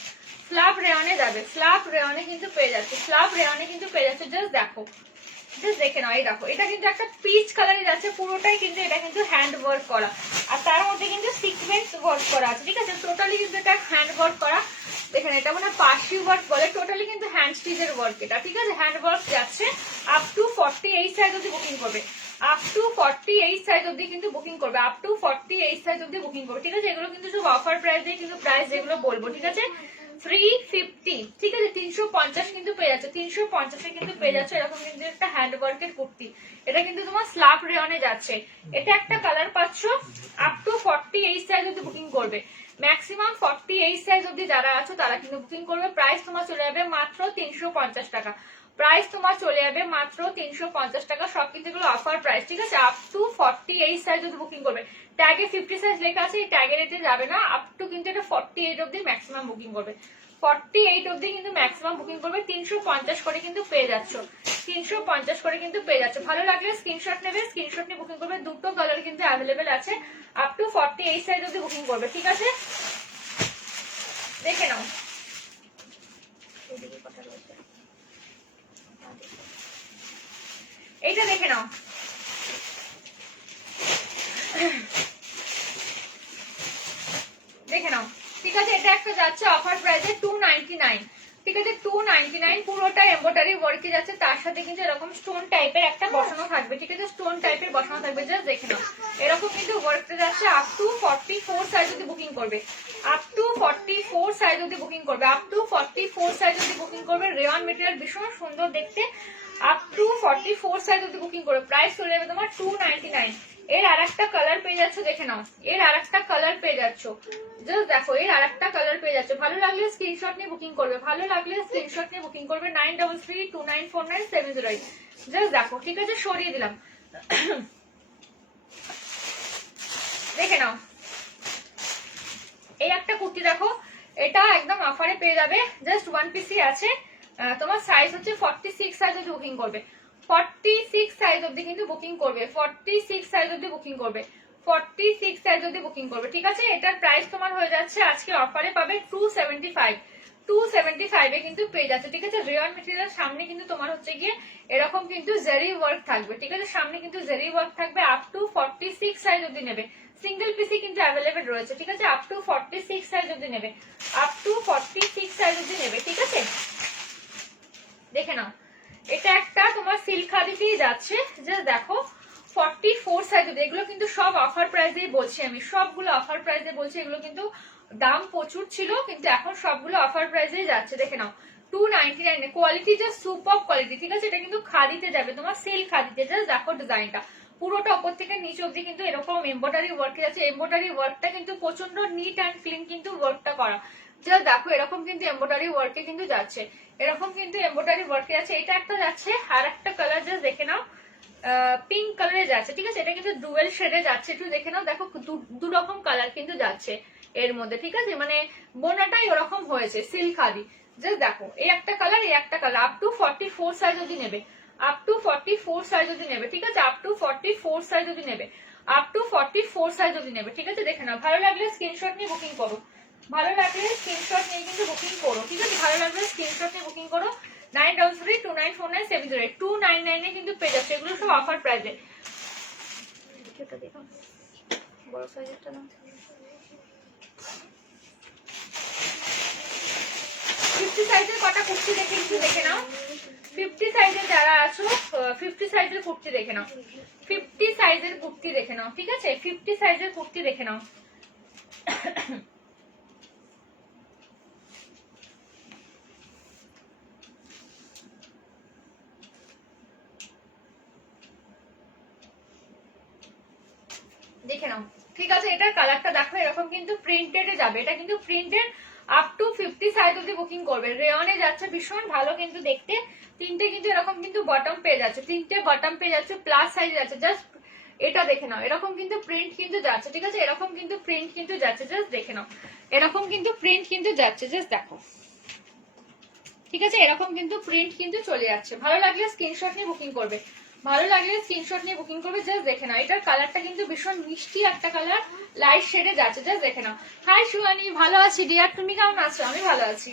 স্ল্যাব রেয়নে যাবে, স্ল্যাব রেয়নে কিন্তু পেয়ে যাচ্ছে, স্ল্যাব রেয়নে কিন্তু পেয়ে যাচ্ছে। জাস্ট দেখো, জাস্ট দেখে নাও। এই দেখো, এটা কিন্তু একটা পিচ কালারে যাচ্ছে, পুরোটাই কিন্তু এটা কিন্তু হ্যান্ড ওয়ার্ক করা, আর তার মধ্যে কিন্তু সিকোয়েন্স ওয়ার্ক করা আছে, ঠিক আছে। টোটালি কিন্তু এটা হ্যান্ড ওয়ার্ক করা, দেখেন এটা মানে পার্সি ওয়ার্ক বলে, টোটালি কিন্তু হ্যান্ড স্টিচের ওয়ার্ক এটা, ঠিক আছে। হ্যান্ড ওয়ার্ক যাচ্ছে, আপ টু 48 সাইজ অবধি বুকিং করবে, আপ টু 48 সাইজ অবধি কিন্তু বুকিং করবে, আপ টু 48 সাইজ অবধি বুকিং করবে, ঠিক আছে। এগুলো কিন্তু সব অফার প্রাইস দিয়ে কিন্তু প্রাইস যেগুলো বলবো, ঠিক আছে। 350, ঠিক আছে। 350 কিন্তু পেয়ে যাচ্ছে, 350 কিন্তু পেয়ে যাচ্ছে এরকম কিন্তু একটা হ্যান্ড ওয়ার্কের কুর্তি। এটা কিন্তু তোমার স্ল্যাব রেয়নে যাচ্ছে, এটা একটা কালার পাচ্ছ। আপ টু 48 সাইজ অবধি বুকিং করবে, ম্যাক্সিমাম 48 সাইজ অবধি যারা আছো তারা কিন্তু বুকিং করবে। প্রাইস তোমার চলে যাবে মাত্র 350 টাকা, প্রাইস তোমার চলে যাবে মাত্র 350 টাকা। সব কিন্তু এগুলো অফার প্রাইস, ঠিক আছে। আপ টু 48 সাইজ অবধি বুকিং করবে, ট্যাগে 50 সাইজ লেখা আছে, এই ট্যাগের এতে যাবে না, আপ টু কিন্তু এটা 48 অবধি ম্যাক্সিমাম বুকিং করবে, 48 অবধি কিন্তু ম্যাক্সিমাম বুকিং করবে। 350 করে কিন্তু পেয়ে যাচ্ছ, 350 করে কিন্তু পেয়ে যাচ্ছে। ভালো লাগলে স্ক্রিনশট নেবে, স্ক্রিনশট নিয়ে বুকিং করবে। দুটো কালার কিন্তু অ্যাভেলেবেল আছে, আপ টু 48 সাইজ অবধি বুকিং করবে, ঠিক আছে। দেখে নাও, এইটা দেখে নাও, দেখে নাও, ঠিক আছে। এটা একটা যাচ্ছে অফার প্রাইসে 299, ঠিক আছে 299 পুরোটা এমব্রয়ডারি ওয়ার্কে যাচ্ছে, তার সাথে কিন্তু এরকম স্টোন টাইপের একটা বসানো থাকবে, ঠিক আছে স্টোন টাইপের বসানো থাকবে, জাস্ট দেখে নাও এরকম কিন্তু ওয়ার্কটা যাচ্ছে। আপ টু 44 সাইজ অবধি বুকিং করবে, আপ টু 44 সাইজ অবধি বুকিং করবে, আপ টু 44 সাইজ অবধি বুকিং করবে। রেওয়ান মেটেরিয়াল ভীষণ সুন্দর দেখতে, আপ টু 44 সাইজ অবধি বুকিং করবে। প্রাইস চলে যাবে তোমার 299। এর আরেকটা কালার পেয়ে যাচ্ছ, দেখে নাও এর আরেকটা কালার পেয়ে যাচ্ছ, জাস্ট দেখো এর আরেকটা কালার পেয়ে যাচ্ছে। ভালো লাগলে স্ক্রিনশট নিয়ে বুকিং করবে, ভালো লাগলে স্ক্রিনশট নিয়ে বুকিং করবে 9332949708। জাস্ট দেখো, ঠিক আছে সরিয়ে দিলাম। দেখে নাও এই একটা কুর্তি দেখো, এটা একদম অফারে পেয়ে যাবে, জাস্ট ওয়ান পিসই আছে। তোমার সাইজ হচ্ছে 46 সাইজ অবধি বুকিং করবে, 46 সাইজ অবধি কিন্তু বুকিং করবে, 46 সাইজ অবধি বুকিং করবে, 46 সাইজ অবধি বুকিং করবে, ঠিক আছে। এটার প্রাইস তোমার হয়ে যাচ্ছে আজকে অফারে পাবে 275, 275 এ কিন্তু পেয়ে যাচ্ছে, ঠিক আছে। রেওয়ান মেটেরিয়ালের সামনে কিন্তু তোমার হচ্ছে গিয়ে এরকম কিন্তু জারি ওয়ার্ক থাকবে, ঠিক আছে সামনে কিন্তু জারি ওয়ার্ক থাকবে। আপ টু 46 সাইজ অবধি নেবে, সিঙ্গেল পিসই কিন্তু অ্যাভেলেবেল রয়েছে, ঠিক আছে। আপ টু 46 সাইজ অবধি নেবে, আপ টু 46 সাইজ অবধি নেবে, ঠিক আছে। দেখে নাও এটা একটা তোমার সিল্ক খাদিতেই যাচ্ছে, জাস্ট দেখো 44 সাইজ অবধি। এগুলো কিন্তু সব অফার প্রাইসেই বলছি আমি, সবগুলো অফার প্রাইসে বলছি, এগুলো কিন্তু দাম প্রচুর ছিল কিন্তু এখন সবগুলো অফার প্রাইসেই যাচ্ছে। দেখে নাও 299, কোয়ালিটি জাস্ট সুপার কোয়ালিটি, ঠিক আছে। এটা কিন্তু খাদিতে যাবে, তোমার সিল্ক খাদিতে, জাস্ট দেখো ডিজাইনটা পুরোটা উপর থেকে নিচ অব্দি কিন্তু এরকম এমব্রয়ডারি ওয়ার্কে যাচ্ছে। এমব্রয়ডারি ওয়ার্কটা কিন্তু প্রচন্ড নিট অ্যান্ড ক্লিন কিন্তু ওয়ার্কটা করা, জাস্ট দেখো এরকম কিন্তু এমব্রয়ডারি ওয়ার্কে কিন্তু যাচ্ছে, এরকম কিন্তু এমব্রয়ডারি ওয়ার্কে যাচ্ছে। এটা একটা যাচ্ছে, আর একটা কালার জাস্ট দেখে নাও পিঙ্ক কালারে যাচ্ছে, ঠিক আছে। এটা কিন্তু ডুয়েল শেডে যাচ্ছে, একটু দেখে নাও, দেখো দু রকম কালার কিন্তু যাচ্ছে এর মধ্যে, ঠিক আছে। মানে বোনাটাই ওরকম হয়েছে সিল্ক খাদি, জাস্ট দেখো এই একটা কালার এই একটা কালার। আপ টু 44 সাইজ অবধি নেবে, আপ টু 44 সাইজ অবধি নেবে, ঠিক আছে। আপ টু 44 সাইজ অবধি নেবে, আপ টু 44 সাইজ অবধি নেবে, ঠিক আছে। দেখে নাও ভালো লাগলে স্ক্রিনশট নিয়ে বুকিং করো, ভালো লাগলে স্ক্রিনশট নিয়ে কিন্তু বুকিং করো, ঠিক আছে। ভালো লাগলে স্ক্রিনশট নিয়ে বুকিং করো 9332949708, 299 এ কিন্তু পেয়ে যাচ্ছে। এগুলো সব অফার প্রাইসে। বড় সাইজেরটা না 50 সাইজের কটা কুর্তি দেখে একটু দেখে নাও, 50 সাইজের যারা আছো 50 সাইজের কুর্তি দেখে নাও, 50 সাইজের কুর্তি দেখে নাও, ঠিক আছে 50 সাইজের কুর্তি দেখে নাও। দেখে নাও, ঠিক আছে। এটার কালারটা দেখো এরকম কিন্তু প্রিন্টেডে যাবে, এটা কিন্তু প্রিন্টেড। আপ টু 50 সাইজ অবধি বুকিং করবে, রেয়নে যাচ্ছে, ভীষণ ভালো কিন্তু দেখতে। তিনটে কিন্তু এরকম কিন্তু বটম পেয়ে যাচ্ছে, তিনটে বটম পেয়ে যাচ্ছে, প্লাস সাইজ যাচ্ছে, জাস্ট এটা দেখে নাও এরকম কিন্তু প্রিন্ট কিন্তু যাচ্ছে, ঠিক আছে। এরকম কিন্তু প্রিন্ট কিন্তু যাচ্ছে, জাস্ট দেখে নাও এরকম কিন্তু প্রিন্ট কিন্তু যাচ্ছে, জাস্ট দেখো, ঠিক আছে। এরকম কিন্তু প্রিন্ট কিন্তু চলে যাচ্ছে। ভালো লাগলে স্ক্রিনশট নিয়ে বুকিং করবে, ভালো লাগলে স্ক্রিনশট নিয়ে বুকিং করবে, জাস্ট দেখে নাও। এটার কালারটা কিন্তু ভীষণ মিষ্টি একটা কালার, লাইট শেডে যাচ্ছে, জাস্ট দেখে নাও। হাই সুয়ানি, ভালো আছি ডিয়ার, তুমি কেমন আছো? আমি ভালো আছি।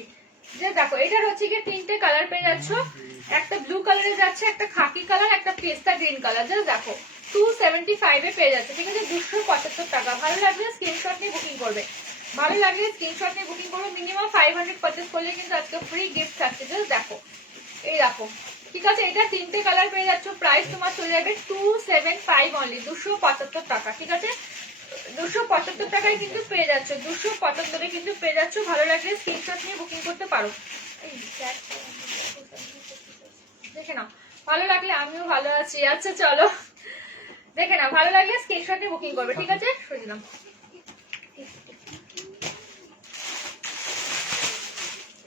জাস্ট দেখো এটার হচ্ছে কি তিনটে কালার পেয়ে যাচ্ছ, একটা ব্লু কালারে যাচ্ছে, একটা খাকি কালার, একটা পেস্তা গ্রিন কালার, জাস্ট দেখো 275 এ পেয়ে যাচ্ছে, ঠিক আছে 275 টাকা। ভালো লাগলে স্ক্রিনশট নিয়ে বুকিং করবে, ভালো লাগলে স্ক্রিনশট নিয়ে বুকিং করবে। মিনিমাম 500 পারচেজ করলে কিন্তু আজকে ফ্রি গিফট থাকছে, জাস্ট দেখো এই দেখো, ঠিক আছে। এটা তিনটে কালার পেয়ে যাচ্ছ, প্রাইস তোমার চলে যাবে 275 অনলি, 275 টাকা, ঠিক আছে 275 টাকায় কিন্তু পেয়ে যাচ্ছ, 275 কিন্তু পেয়ে যাচ্ছ। ভালো লাগলে স্ক্রিনশট নিয়ে বুকিং করতে পারো, দেখে নাও ভালো লাগলে। আমিও ভালো আছি, আচ্ছা চলো দেখে নাও, ভালো লাগলে স্ক্রিনশট নিয়ে বুকিং করবে, ঠিক আছে। শুনলাম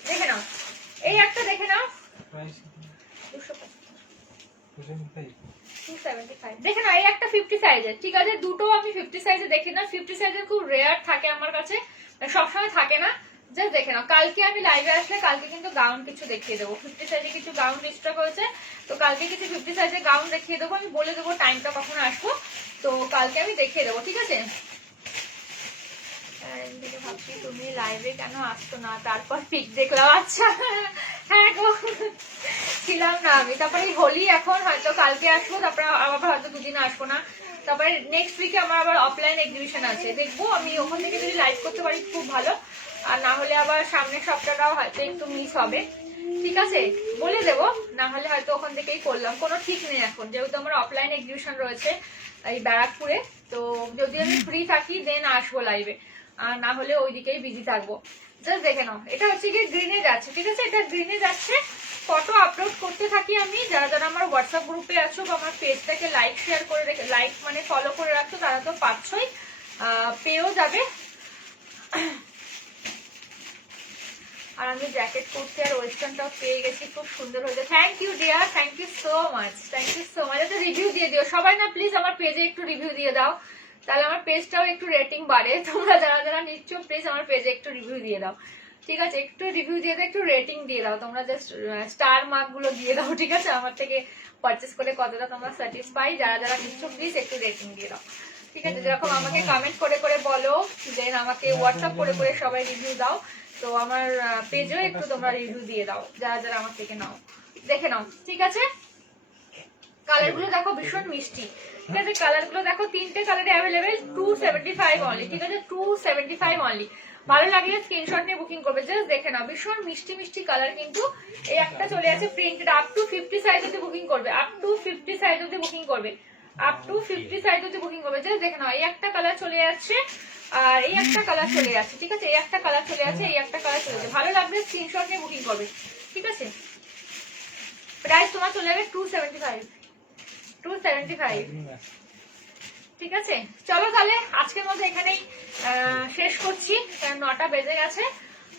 দেখে নাও এই একটা দেখে নাও 275 দেখে নাও, এই একটা 50 সাইজের, ঠিক আছে। দুটো আমি 50 সাইজে দেখি না, 50 সাইজের খুব রেয়ার থাকে আমার কাছে, সবসময় থাকে না, জাস্ট দেখে নাও। কালকে আমি লাইভে আসলে কালকে কিন্তু গাউন কিছু দেখিয়ে দেবো, 50 সাইজে কিছু গাউন স্টক হয়েছে, তো কালকে কিছু 50 সাইজের গাউন দেখিয়ে দেবো। আমি বলে দেবো টাইমটা কখন আসবো, তো কালকে আমি দেখিয়ে দেবো, ঠিক আছে। ভাবছি তুমি লাইভে কেন আসতো না, তারপর পিক দেখলাম, আচ্ছা হ্যাঁ গো ছিলাম না আমি। তারপরে হোলি এখন হয়তো কালকে আসবো, তারপরে আবার হয়তো দুদিন আসবো না, তারপরে নেক্সট উইকে আমার আবার অফলাইন এক্সিবিশন আছে, দেখবো আমি ওখান থেকে যদি লাইভ করতে পারি খুব ভালো, আর না হলে আবার সামনের সপ্তাহটাও হয়তো একটু মিস হবে, ঠিক আছে, বলে দেবো, না হলে হয়তো ওখান থেকেই করলাম, কোনো ঠিক নেই এখন, যেহেতু আমার অফলাইন এক্সিবিশন রয়েছে এই ব্যারাকপুরে, তো যদি আমি ফ্রি থাকি দেন আসবো লাইভে, আর না হলে ওই দিকেই বিজি থাকবো। জাস্ট দেখে নাও, এটা হচ্ছে কি গ্রিনে যাচ্ছে, ঠিক আছে, এটা গ্রিনে যাচ্ছে, ফটো আপলোড করতে থাকি আমি। যারা যারা আমার হোয়াটসঅ্যাপ গ্রুপে আছো বা আমার পেজটাকে লাইক শেয়ার করে রেখে, লাইক মানে ফলো করে রাখছো, তারা তো পাচ্ছই, পেয়েও যাবে। আর আমি জ্যাকেট কুর্তি আর ওয়েস্টার্নটাও পেয়ে গেছি, খুব সুন্দর হয়েছে। Thank you dear, thank you so much, thank you so much. একটা রিভিউ দিয়ে দিও সবাই না প্লিজ, আমার পেজে একটু রিভিউ দিয়ে দাও, তাহলে আমার পেজটাও একটু রেটিং বাড়ে। তোমরা যারা যারা নিচ্ছ প্লিজ আমার পেজে একটু রিভিউ দিয়ে দাও, ঠিক আছে, একটু রিভিউ দিয়ে দাও, একটু রেটিং দিয়ে দাও, তোমরা জাস্ট স্টার মার্ক গুলো দিয়ে দাও, ঠিক আছে, আমার থেকে পারচেস করে কতটা তোমরা স্যাটিসফাই, যারা যারা নিচ্ছ প্লিজ একটু রেটিং দিয়ে দাও, ঠিক আছে। যেরকম আমাকে কমেন্ট করে করে বলো, দেন আমাকে হোয়াটসঅ্যাপ করে করে সবাই রিভিউ দাও, তো আমার পেজেও একটু তোমরা রিভিউ দিয়ে দাও, যারা যারা আমার থেকে নাও, দেখে নাও, ঠিক আছে। কালার গুলো দেখো ভীষণ মিষ্টি, ঠিক আছে, কালার গুলো দেখো, তিনটে কালারে অ্যাভেলেবেল, 275 অনলি, ঠিক আছে, 275 অনলি। ভালো লাগলে স্ক্রিনশট নিয়ে বুকিং করবে, জাস্ট দেখে নাও, ভীষণ মিষ্টি মিষ্টি কালার কিন্তু। এই একটা চলে আছে প্রিন্টেড, আপ টু 50 সাইজ অব্দি বুকিং করবে, আপ টু 50 সাইজ অব্দি বুকিং করবে, আপ টু 50 সাইজ অব্দি বুকিং করবে, জাস্ট দেখে নাও, এই একটা কালার চলে যাচ্ছে, আর এই একটা কালার চলে যাচ্ছে, ঠিক আছে, এই একটা কালার চলে যাচ্ছে, এই একটা কালার চলে যাচ্ছে, ভালো লাগলে স্ক্রিনশট নিয়ে বুকিং করবে, ঠিক আছে। প্রাইস তোমার চলে যাবে 275, 275, ঠিক আছে। চলো তাহলে আজকের মধ্যে এখানেই শেষ করছি, কারণ 9টা বেজে গেছে,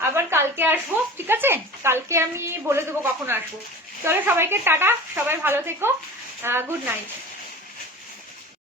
আবার কালকে আসবো, ঠিক আছে, কালকে আমি বলে দেবো কখন আসবো। চলো সবাইকে টাটা, সবাই ভালো থেকো, গুড নাইট।